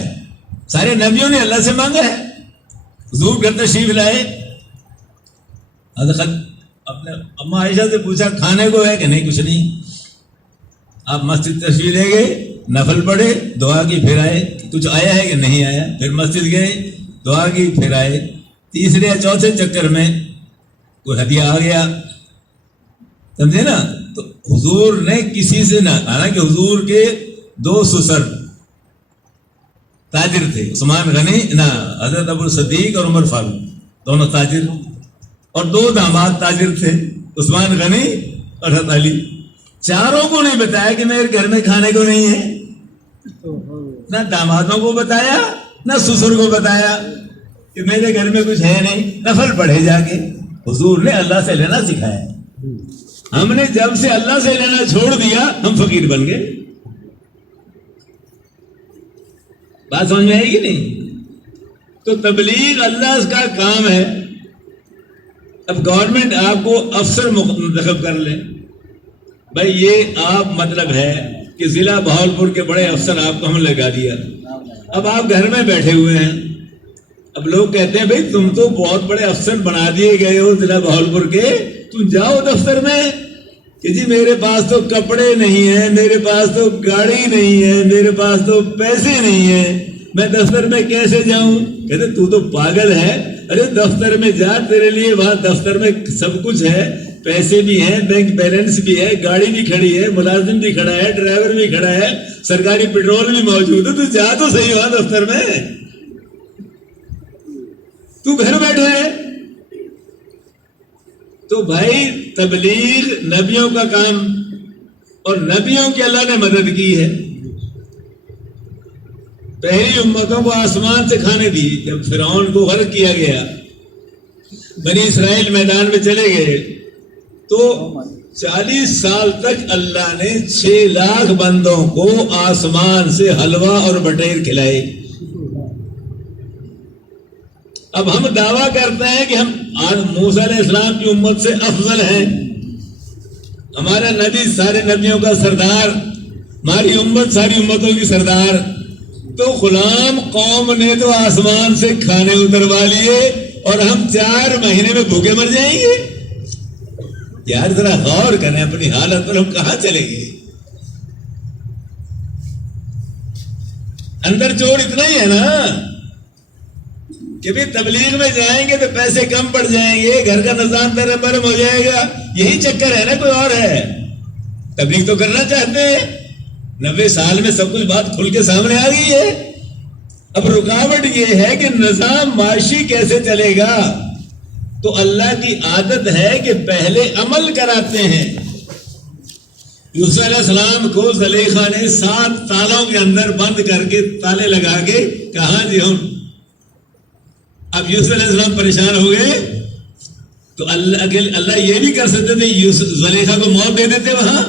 سارے نبیوں نے اللہ سے مانگا ہے۔ حضور گھر تشریف لائے، اپنے اما عائشہ سے پوچھا کھانے کو ہے کہ نہیں؟ کچھ نہیں. آپ مسجد تشریف لے گئے, نفل پڑھے, دعا کی, پھر آئے. کچھ آیا ہے کہ نہیں آیا؟ پھر مسجد گئے, دعا کی, پھر آئے. تیسرے یا چوتھے چکر میں کوئی ہدیہ آ گیا, سمجھے نا. تو حضور نے کسی سے نہ, حالانکہ حضور کے 2 سسر تاجر تھے, عثمان غنی نہ حضرت ابو صدیق اور عمر فاروق, دونوں تاجر, اور 2 داماد تاجر تھے, عثمان غنی اور حضرت علی. چاروں کو نہیں بتایا کہ میرے گھر میں کھانے کو نہیں ہے, نہ دامادوں کو بتایا نہ سسر کو بتایا کہ میرے گھر میں کچھ ہے نہیں, نفل پڑھے جا کے. حضور نے اللہ سے لینا سکھایا. ہم نے جب سے اللہ سے لینا چھوڑ دیا ہم فقیر بن گئے. بات سمجھ میں آئے گی نہیں؟ تو تبلیغ اللہ کا کام ہے. اب گورنمنٹ آپ کو افسر منتخب کر لے, بھائی یہ آپ مطلب ہے کہ ضلع بہاولپور کے بڑے افسر آپ کو ہم لگا دیا. اب آپ گھر میں بیٹھے ہوئے ہیں, اب لوگ کہتے ہیں بھائی تم تو بہت بڑے افسر بنا دیے گئے ہو ضلع بہاولپور کے, تم جاؤ دفتر میں کہ جی میرے پاس تو کپڑے نہیں ہیں, میرے پاس تو گاڑی نہیں ہے, میرے پاس تو پیسے نہیں ہیں, میں دفتر میں کیسے جاؤں؟ کہتے تو پاگل ہے. ارے دفتر میں جا, تیرے لیے وہاں دفتر میں سب کچھ ہے, پیسے بھی ہیں, بینک بیلنس بھی ہے, گاڑی بھی کھڑی ہے, ملازم بھی کھڑا ہے, ڈرائیور بھی کھڑا ہے, سرکاری پیٹرول بھی موجود ہے. تو جا تو صحیح وہاں دفتر میں, تو گھر بیٹھا ہے. تو بھائی تبلیغ نبیوں کا کام, اور نبیوں کی اللہ نے مدد کی ہے. پہلی امتوں کو آسمان سے کھانے دی. جب فرعون کو غرق کیا گیا, بنی اسرائیل میدان میں چلے گئے, تو 40 سال تک اللہ نے 6 لاکھ بندوں کو آسمان سے حلوہ اور بٹیر کھلائے. اب ہم دعویٰ کرتے ہیں کہ ہم موسیٰ علیہ السلام کی امت سے افضل ہیں, ہمارا نبی سارے نبیوں کا سردار, ہماری امت ساری امتوں کی سردار. تو غلام قوم نے تو آسمان سے کھانے اتروا لیے اور ہم 4 مہینے میں بھوکے مر جائیں گے. یار ذرا غور کریں اپنی حالت پر, ہم کہاں چلیں گے؟ اندر چور اتنا ہی ہے نا کہ بھی تبلیغ میں جائیں گے تو پیسے کم پڑ جائیں گے, گھر کا نظام میرے برم ہو جائے گا. یہی چکر ہے نا, کوئی اور ہے؟ تبلیغ تو کرنا چاہتے ہیں, 90 سال میں سب کچھ بات کھل کے سامنے آ گئی ہے. اب رکاوٹ یہ ہے کہ نظام معاشی کیسے چلے گا. تو اللہ کی عادت ہے کہ پہلے عمل کراتے ہیں. یوسف علیہ السلام کو زلیخا نے 7 تالوں کے اندر بند کر کے تالے لگا کے کہا جی ہم. اب یوسف علیہ السلام پریشان ہو گئے تو اللہ یہ بھی کر سکتے تھے, زلیخا کو موت دے دیتے, وہاں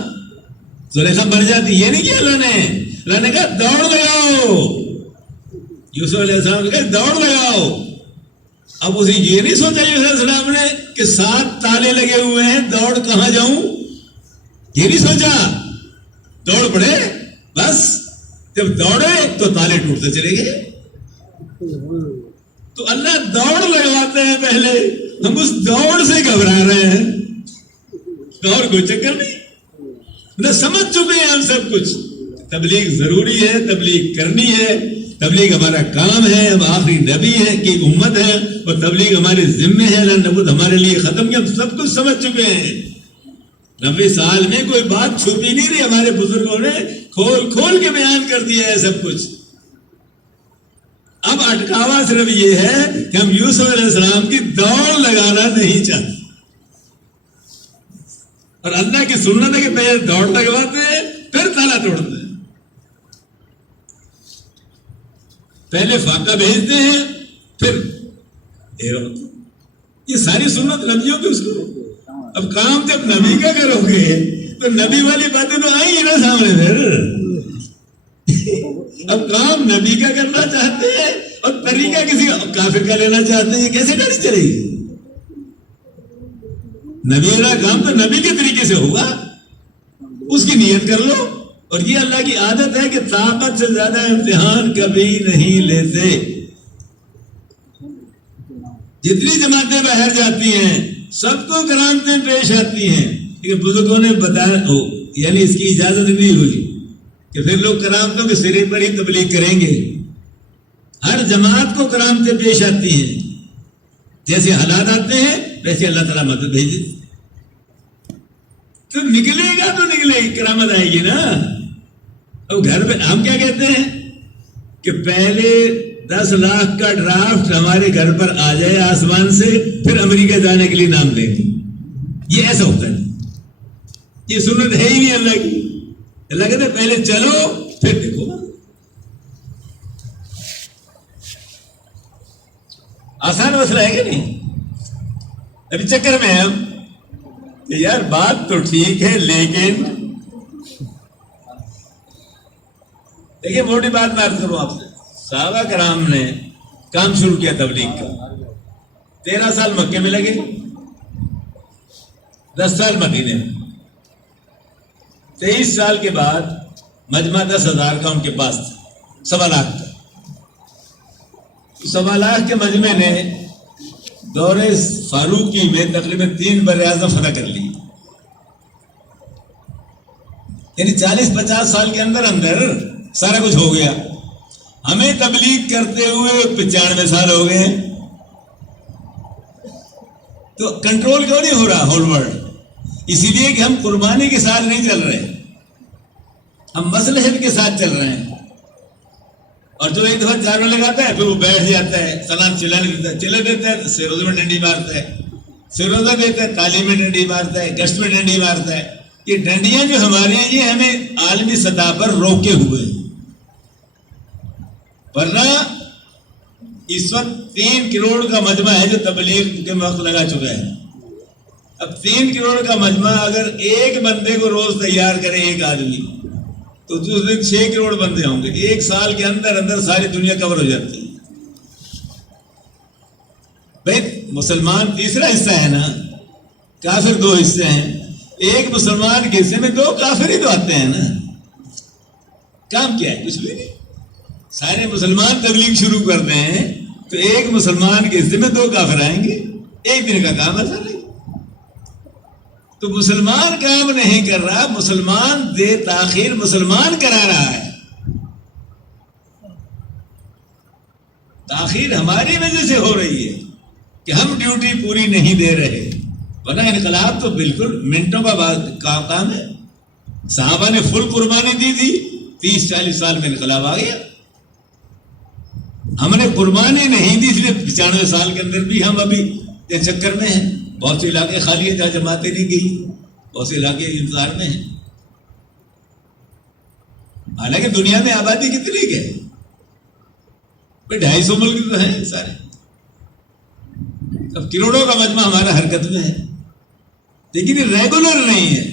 زلیخا مر جاتی. یہ نہیں کیا اللہ نے کہا دوڑ لگاؤ. یوسف علیہ السلام نے کہا دوڑ لگاؤ. اب اسے یہ نہیں سوچا یوسف علیہ السلام نے کہ 7 تالے لگے ہوئے ہیں, دوڑ کہاں جاؤں, یہ نہیں سوچا, دوڑ پڑے بس. جب دوڑے تو تالے ٹوٹتے چلے گئے. تو اللہ دوڑ لگواتے ہیں پہلے, ہم اس دوڑ سے گھبرا رہے ہیں. اور کوئی چکر نہیں, نہ سمجھ چکے ہیں ہم سب کچھ. تبلیغ ضروری ہے, تبلیغ کرنی ہے, تبلیغ ہمارا کام ہے. ہم آخری نبی ہے کی امت ہے اور تبلیغ ہمارے ذمے ہے. اللہ نبوت ہمارے لیے ختم کیا, ہم سب کچھ سمجھ چکے ہیں. 90 سال میں کوئی بات چھپی نہیں رہی, ہمارے بزرگوں نے کھول کھول کے بیان کر دیا ہے سب کچھ. اب اٹکاوا صرف یہ ہے کہ ہم یوسف علیہ السلام کی دوڑ لگانا نہیں چاہتے, اور اللہ کی سنت ہے کہ پہلے دوڑ لگواتے ہیں پھر تالا توڑتے ہیں. پہلے فاقہ بھیجتے ہیں پھر یہ ساری سنت نبیوں کی اس کو. اب کام جب نبی کا کرو گے تو نبی والی باتیں تو آئی ہی نا سامنے. پھر اب کام نبی کا کرنا چاہتے ہیں اور طریقہ کسی کافر کا لینا چاہتے ہیں, یہ کیسے گاڑی چلے گی؟ نبی والا کام تو نبی کے طریقے سے ہوگا, اس کی نیت کر لو. اور یہ اللہ کی عادت ہے کہ طاقت سے زیادہ امتحان کبھی نہیں لیتے. جتنی جماعتیں باہر جاتی ہیں سب کو کرامتیں پیش آتی ہیں، لیکن بزرگوں نے بتایا ہو، یعنی اس کی اجازت نہیں ہوئی کہ پھر لوگ کرامتوں کے سرے پر ہی تبلیغ کریں گے۔ ہر جماعت کو کرامتیں پیش آتی ہیں، جیسے حالات آتے ہیں ویسے اللہ تعالیٰ مدد بھیج دیتے، تو نکلے گا تو نکلے گی، کرامت آئے گی نا۔ اب گھر میں ہم کیا کہتے ہیں کہ پہلے 10 لاکھ کا ڈرافٹ ہمارے گھر پر آ جائے آسمان سے، پھر امریکہ جانے کے لیے نام دیں گے۔ یہ ایسا ہوتا ہے، یہ سنت ہے ہی نہیں اللہ کی۔ اللہ کہتے ہیں پہلے چلو پھر دیکھو۔ آسان مسئلہ ہے کہ نہیں؟ ابھی چکر میں ہم کہ یار بات تو ٹھیک ہے، لیکن دیکھیے موٹی بات میں عرض کروں آپ سے، صحابہ کرام نے کام شروع کیا تبلیغ کا، 13 سال مکے میں لگے، 10 سال مدینے میں، 23 سال کے بعد مجمع 10,000 کا ان کے پاس تھا، 1.25 لاکھ کا۔ 1.25 لاکھ کے مجمع نے دور فاروقی میں تقریباً 3 براعظم فتح کر لی، یعنی 40-50 سال کے اندر اندر سارا کچھ ہو گیا۔ ہمیں تبلیغ کرتے ہوئے 95 سال ہو گئے ہیں، تو کنٹرول کیوں نہیں ہو رہا ہول ورلڈ؟ اسی لیے کہ ہم قربانی کے ساتھ نہیں چل رہے، ہم مصلحت کے ساتھ چل رہے ہیں۔ اور جو ایک دفعہ چاروں لگاتا ہے پھر وہ بیٹھ جاتا ہے، سلام چلانے دیتا ہے، چلا دیتا ہے، سروزے میں ڈنڈی مارتا ہے، سروزہ دیتا ہے، تعلیم میں ڈنڈی مارتا ہے، گشت میں ڈنڈی مارتا ہے۔ یہ ڈنڈیاں جو ہمارے ہیں یہ ہمیں عالمی سطح پر روکے ہوئے ہیں، ورنہ اس وقت 3 کروڑ کا مجمع ہے جو تبلیغ کے وقت لگا چکا ہے۔ اب 3 کروڑ کا مجمع اگر ایک بندے کو روز تیار کرے، ایک آدمی، تو اس دن 6 کروڑ بندے ہوں گے، 1 سال کے اندر اندر ساری دنیا کور ہو جاتی ہے۔ بھائی مسلمان تیسرا حصہ ہے نا، کافر 2 حصے ہیں، ایک مسلمان کے حصے میں 2 کافر ہی تو آتے ہیں نا۔ کام کیا ہے؟ کچھ بھی نہیں۔ سارے مسلمان تبلیغ شروع کرتے ہیں تو ایک مسلمان کے حصے میں 2 کافر آئیں گے، ایک دن کا کام ایسا نہیں۔ تو مسلمان کام نہیں کر رہا، مسلمان دیر تاخیر مسلمان کرا رہا ہے۔ تاخیر ہماری وجہ سے ہو رہی ہے کہ ہم ڈیوٹی پوری نہیں دے رہے، ورنہ انقلاب تو بالکل منٹوں کا کام ہے۔ صحابہ نے فل قربانی دی تھی، 30-40 سال میں انقلاب آ گیا۔ ہم نے قربانی نہیں دی، اس لیے 95 سال کے اندر بھی ہم ابھی چکر میں ہیں۔ بہت سے علاقے خالی ہیں جہاں جماعتیں نہیں گئی، بہت سے علاقے انتظار میں ہیں۔ حالانکہ دنیا میں آبادی کتنی ہے؟ 250 ملک تو ہیں سارے، اب کروڑوں کا مجمع ہمارا حرکت میں ہے، لیکن یہ ریگولر نہیں ہے۔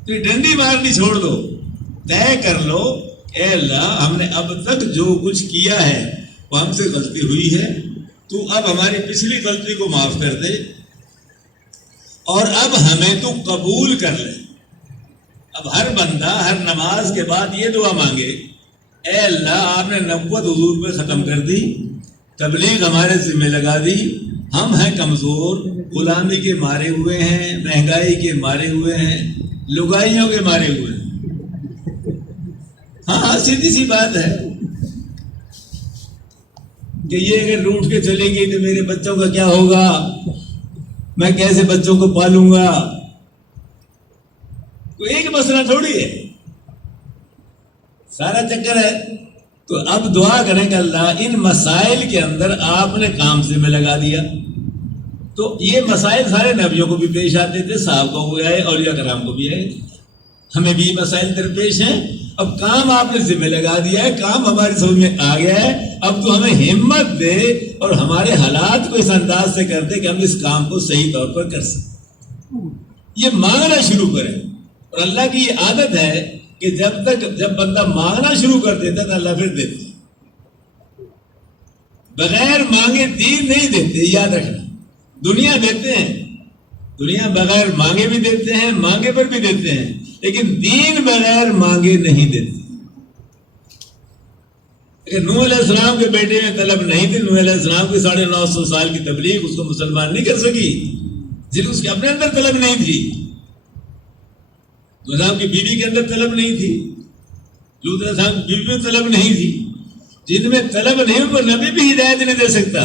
تو یہ ڈنڈی مارنی چھوڑ دو، طے کر لو، اے اللہ ہم نے اب تک جو کچھ کیا ہے وہ ہم سے غلطی ہوئی ہے، تو اب ہماری پچھلی غلطی کو معاف کر دے، اور اب ہمیں تو قبول کر لے۔ اب ہر بندہ ہر نماز کے بعد یہ دعا مانگے، اے اللہ آپ نے نبوت حضور پہ ختم کر دی، تبلیغ ہمارے ذمہ لگا دی، ہم ہیں کمزور، غلامی کے مارے ہوئے ہیں، مہنگائی کے مارے ہوئے ہیں، لگائیوں کے مارے ہوئے ہیں۔ ہاں سیدھی سی بات ہے کہ یہ اگر روٹ کے چلے گی تو میرے بچوں کا کیا ہوگا، میں کیسے بچوں کو پالوں گا؟ کوئی ایک مسئلہ تھوڑی ہے، سارا چکر ہے۔ تو اب دعا کریں کہ اللہ ان مسائل کے اندر آپ نے کام سے میں لگا دیا۔ تو یہ مسائل سارے نبیوں کو بھی پیش آتے تھے، صحابہ کو بھی آئے، اولیاء کرام کو بھی آئے، ہمیں بھی مسائل درپیش ہیں۔ اب کام آپ نے ذمہ لگا دیا ہے، کام ہماری سمجھ میں آ گیا ہے، اب تو ہمیں ہمت دے اور ہمارے حالات کو اس انداز سے کر دے کہ ہم اس کام کو صحیح طور پر کر سکیں۔ یہ مانگنا شروع کریں، اور اللہ کی یہ عادت ہے کہ جب بندہ مانگنا شروع کر دیتا تو اللہ پھر دیتا۔ بغیر مانگے دین نہیں دیتے، یاد رکھنا۔ دنیا دیتے ہیں، دنیا بغیر مانگے بھی دیتے ہیں، مانگے پر بھی دیتے ہیں، لیکن دین بغیر مانگے نہیں دیتے۔ لیکن نوح علیہ السلام کے بیٹے میں طلب نہیں تھی. نوح علیہ السلام کی 950 سال کی تبلیغ اس کو مسلمان نہیں کر سکی، جن اس کے اپنے اندر طلب نہیں تھی. نوح علیہ السلام کی بیوی کے اندر طلب نہیں تھی، لوط علیہ السلام کی بیوی میں طلب نہیں تھی. جن میں طلب نہیں وہ نبی بھی ہدایت نہیں دے سکتا.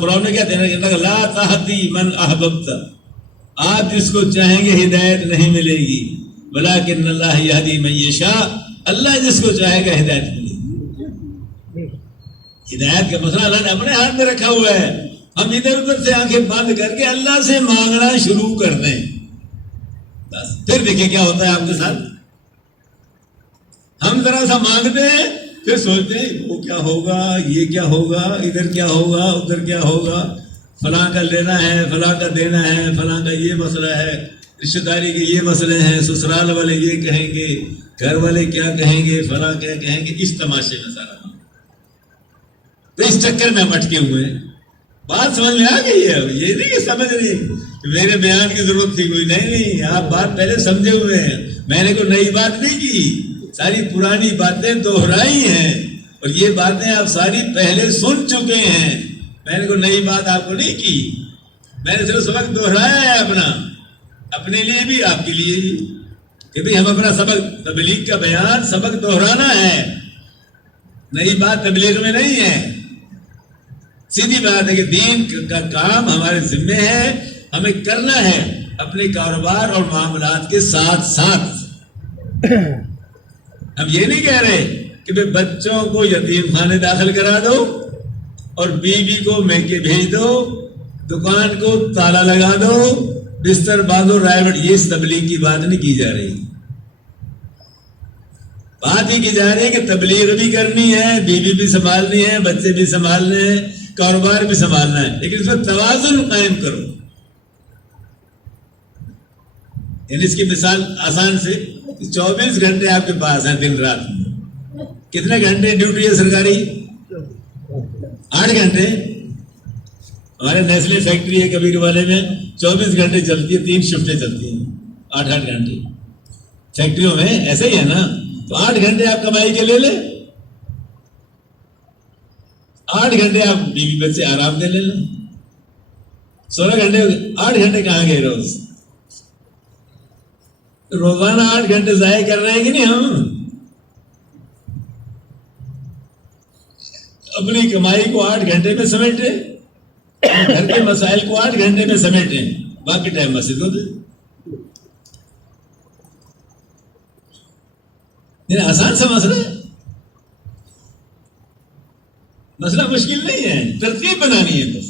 قرآن نے کیا دینا، لا تہدی من احببت، آپ جس کو چاہیں گے ہدایت نہیں ملے گی، ولکن اللہ یہدی من یشاء، اللہ جس کو چاہے گا ہدایت ملے گی. ہدایت کا مسئلہ اللہ نے اپنے ہاتھ میں رکھا ہوا ہے. ہم ادھر ادھر سے آنکھیں بند کر کے اللہ سے مانگنا شروع کر دیں، بس پھر دیکھیں کیا ہوتا ہے آپ کے ساتھ. ہم ذرا سا مانگتے ہیں، پھر سوچتے ہیں وہ کیا ہوگا، یہ کیا ہوگا، ادھر کیا ہوگا، ادھر کیا ہوگا، فلاں کا لینا ہے، فلاں کا دینا ہے، فلاں کا یہ مسئلہ ہے، رشتہ داری کے یہ مسئلے ہیں، سسرال والے یہ کہیں گے، گھر والے کیا کہیں گے، فلاں کیا کہیں گے. اس تماشے میں سارا تو اس چکر میں ہم اٹکے ہوئے ہیں. بات سمجھ میں آ گئی ہے، یہ نہیں کہ سمجھ نہیں کہ میرے بیان کی ضرورت تھی کوئی، نہیں، آپ بات پہلے سمجھے ہوئے ہیں. میں نے کوئی نئی بات نہیں کی، ساری پرانی باتیں دہرائی ہیں، اور یہ باتیں آپ ساری پہلے سن چکے ہیں. میں نے کوئی نئی بات آپ کو نہیں کی، میں نے صرف سبق دہرایا ہے اپنا، اپنے لیے بھی آپ کے لیے بھی، کہ بھئی ہم اپنا سبق، تبلیغ کا بیان سبق دہرانا ہے، نئی بات تبلیغ میں نہیں ہے. سیدھی بات ہے کہ دین کا کام ہمارے ذمے ہے، ہمیں کرنا ہے اپنے کاروبار اور معاملات کے ساتھ ساتھ. ہم یہ نہیں کہہ رہے کہ بھئی بچوں کو یتیم خانے داخل کرا دو اور بیوی کو میکے بھیج دو، دکان کو تالا لگا دو، بستر باندھو، رائے، یہ اس تبلیغ کی بات نہیں کی جا رہی. بات یہ کی جا رہی ہے کہ تبلیغ بھی کرنی ہے، بیوی بھی سنبھالنی ہے، بچے بھی سنبھالنے ہیں، کاروبار بھی سنبھالنا ہے، لیکن اس میں توازن قائم کرو. یعنی اس کی مثال آسان سے 24 گھنٹے آپ کے پاس ہیں دن رات میں. کتنے گھنٹے ڈیوٹی ہے سرکاری؟ 8 گھنٹے. ہمارے نیسلے فیکٹری ہے کبیر والے میں 24 گھنٹے چلتی ہے، 3 شفٹیں چلتی ہیں، 8 گھنٹے. فیکٹریوں میں ایسے ہی ہے نا. تو 8 گھنٹے آپ کمائی کے لے لیں، 8 گھنٹے آپ بیوی بچے آرام دے لے لیں، 16 گھنٹے. 8 گھنٹے کہاں گئے روز؟ روزانہ 8 گھنٹے ضائع کر رہے ہیں کہ نہیں ہم؟ اپنی کمائی کو 8 گھنٹے میں سمیٹیں، گھر کے مسائل کو 8 گھنٹے میں سمیٹیں، باقی ٹائم مسجد کو دیں. یہ آسان سا مسئلہ ہے، مسئلہ مشکل نہیں ہے، ترتیب بنانی ہے بس.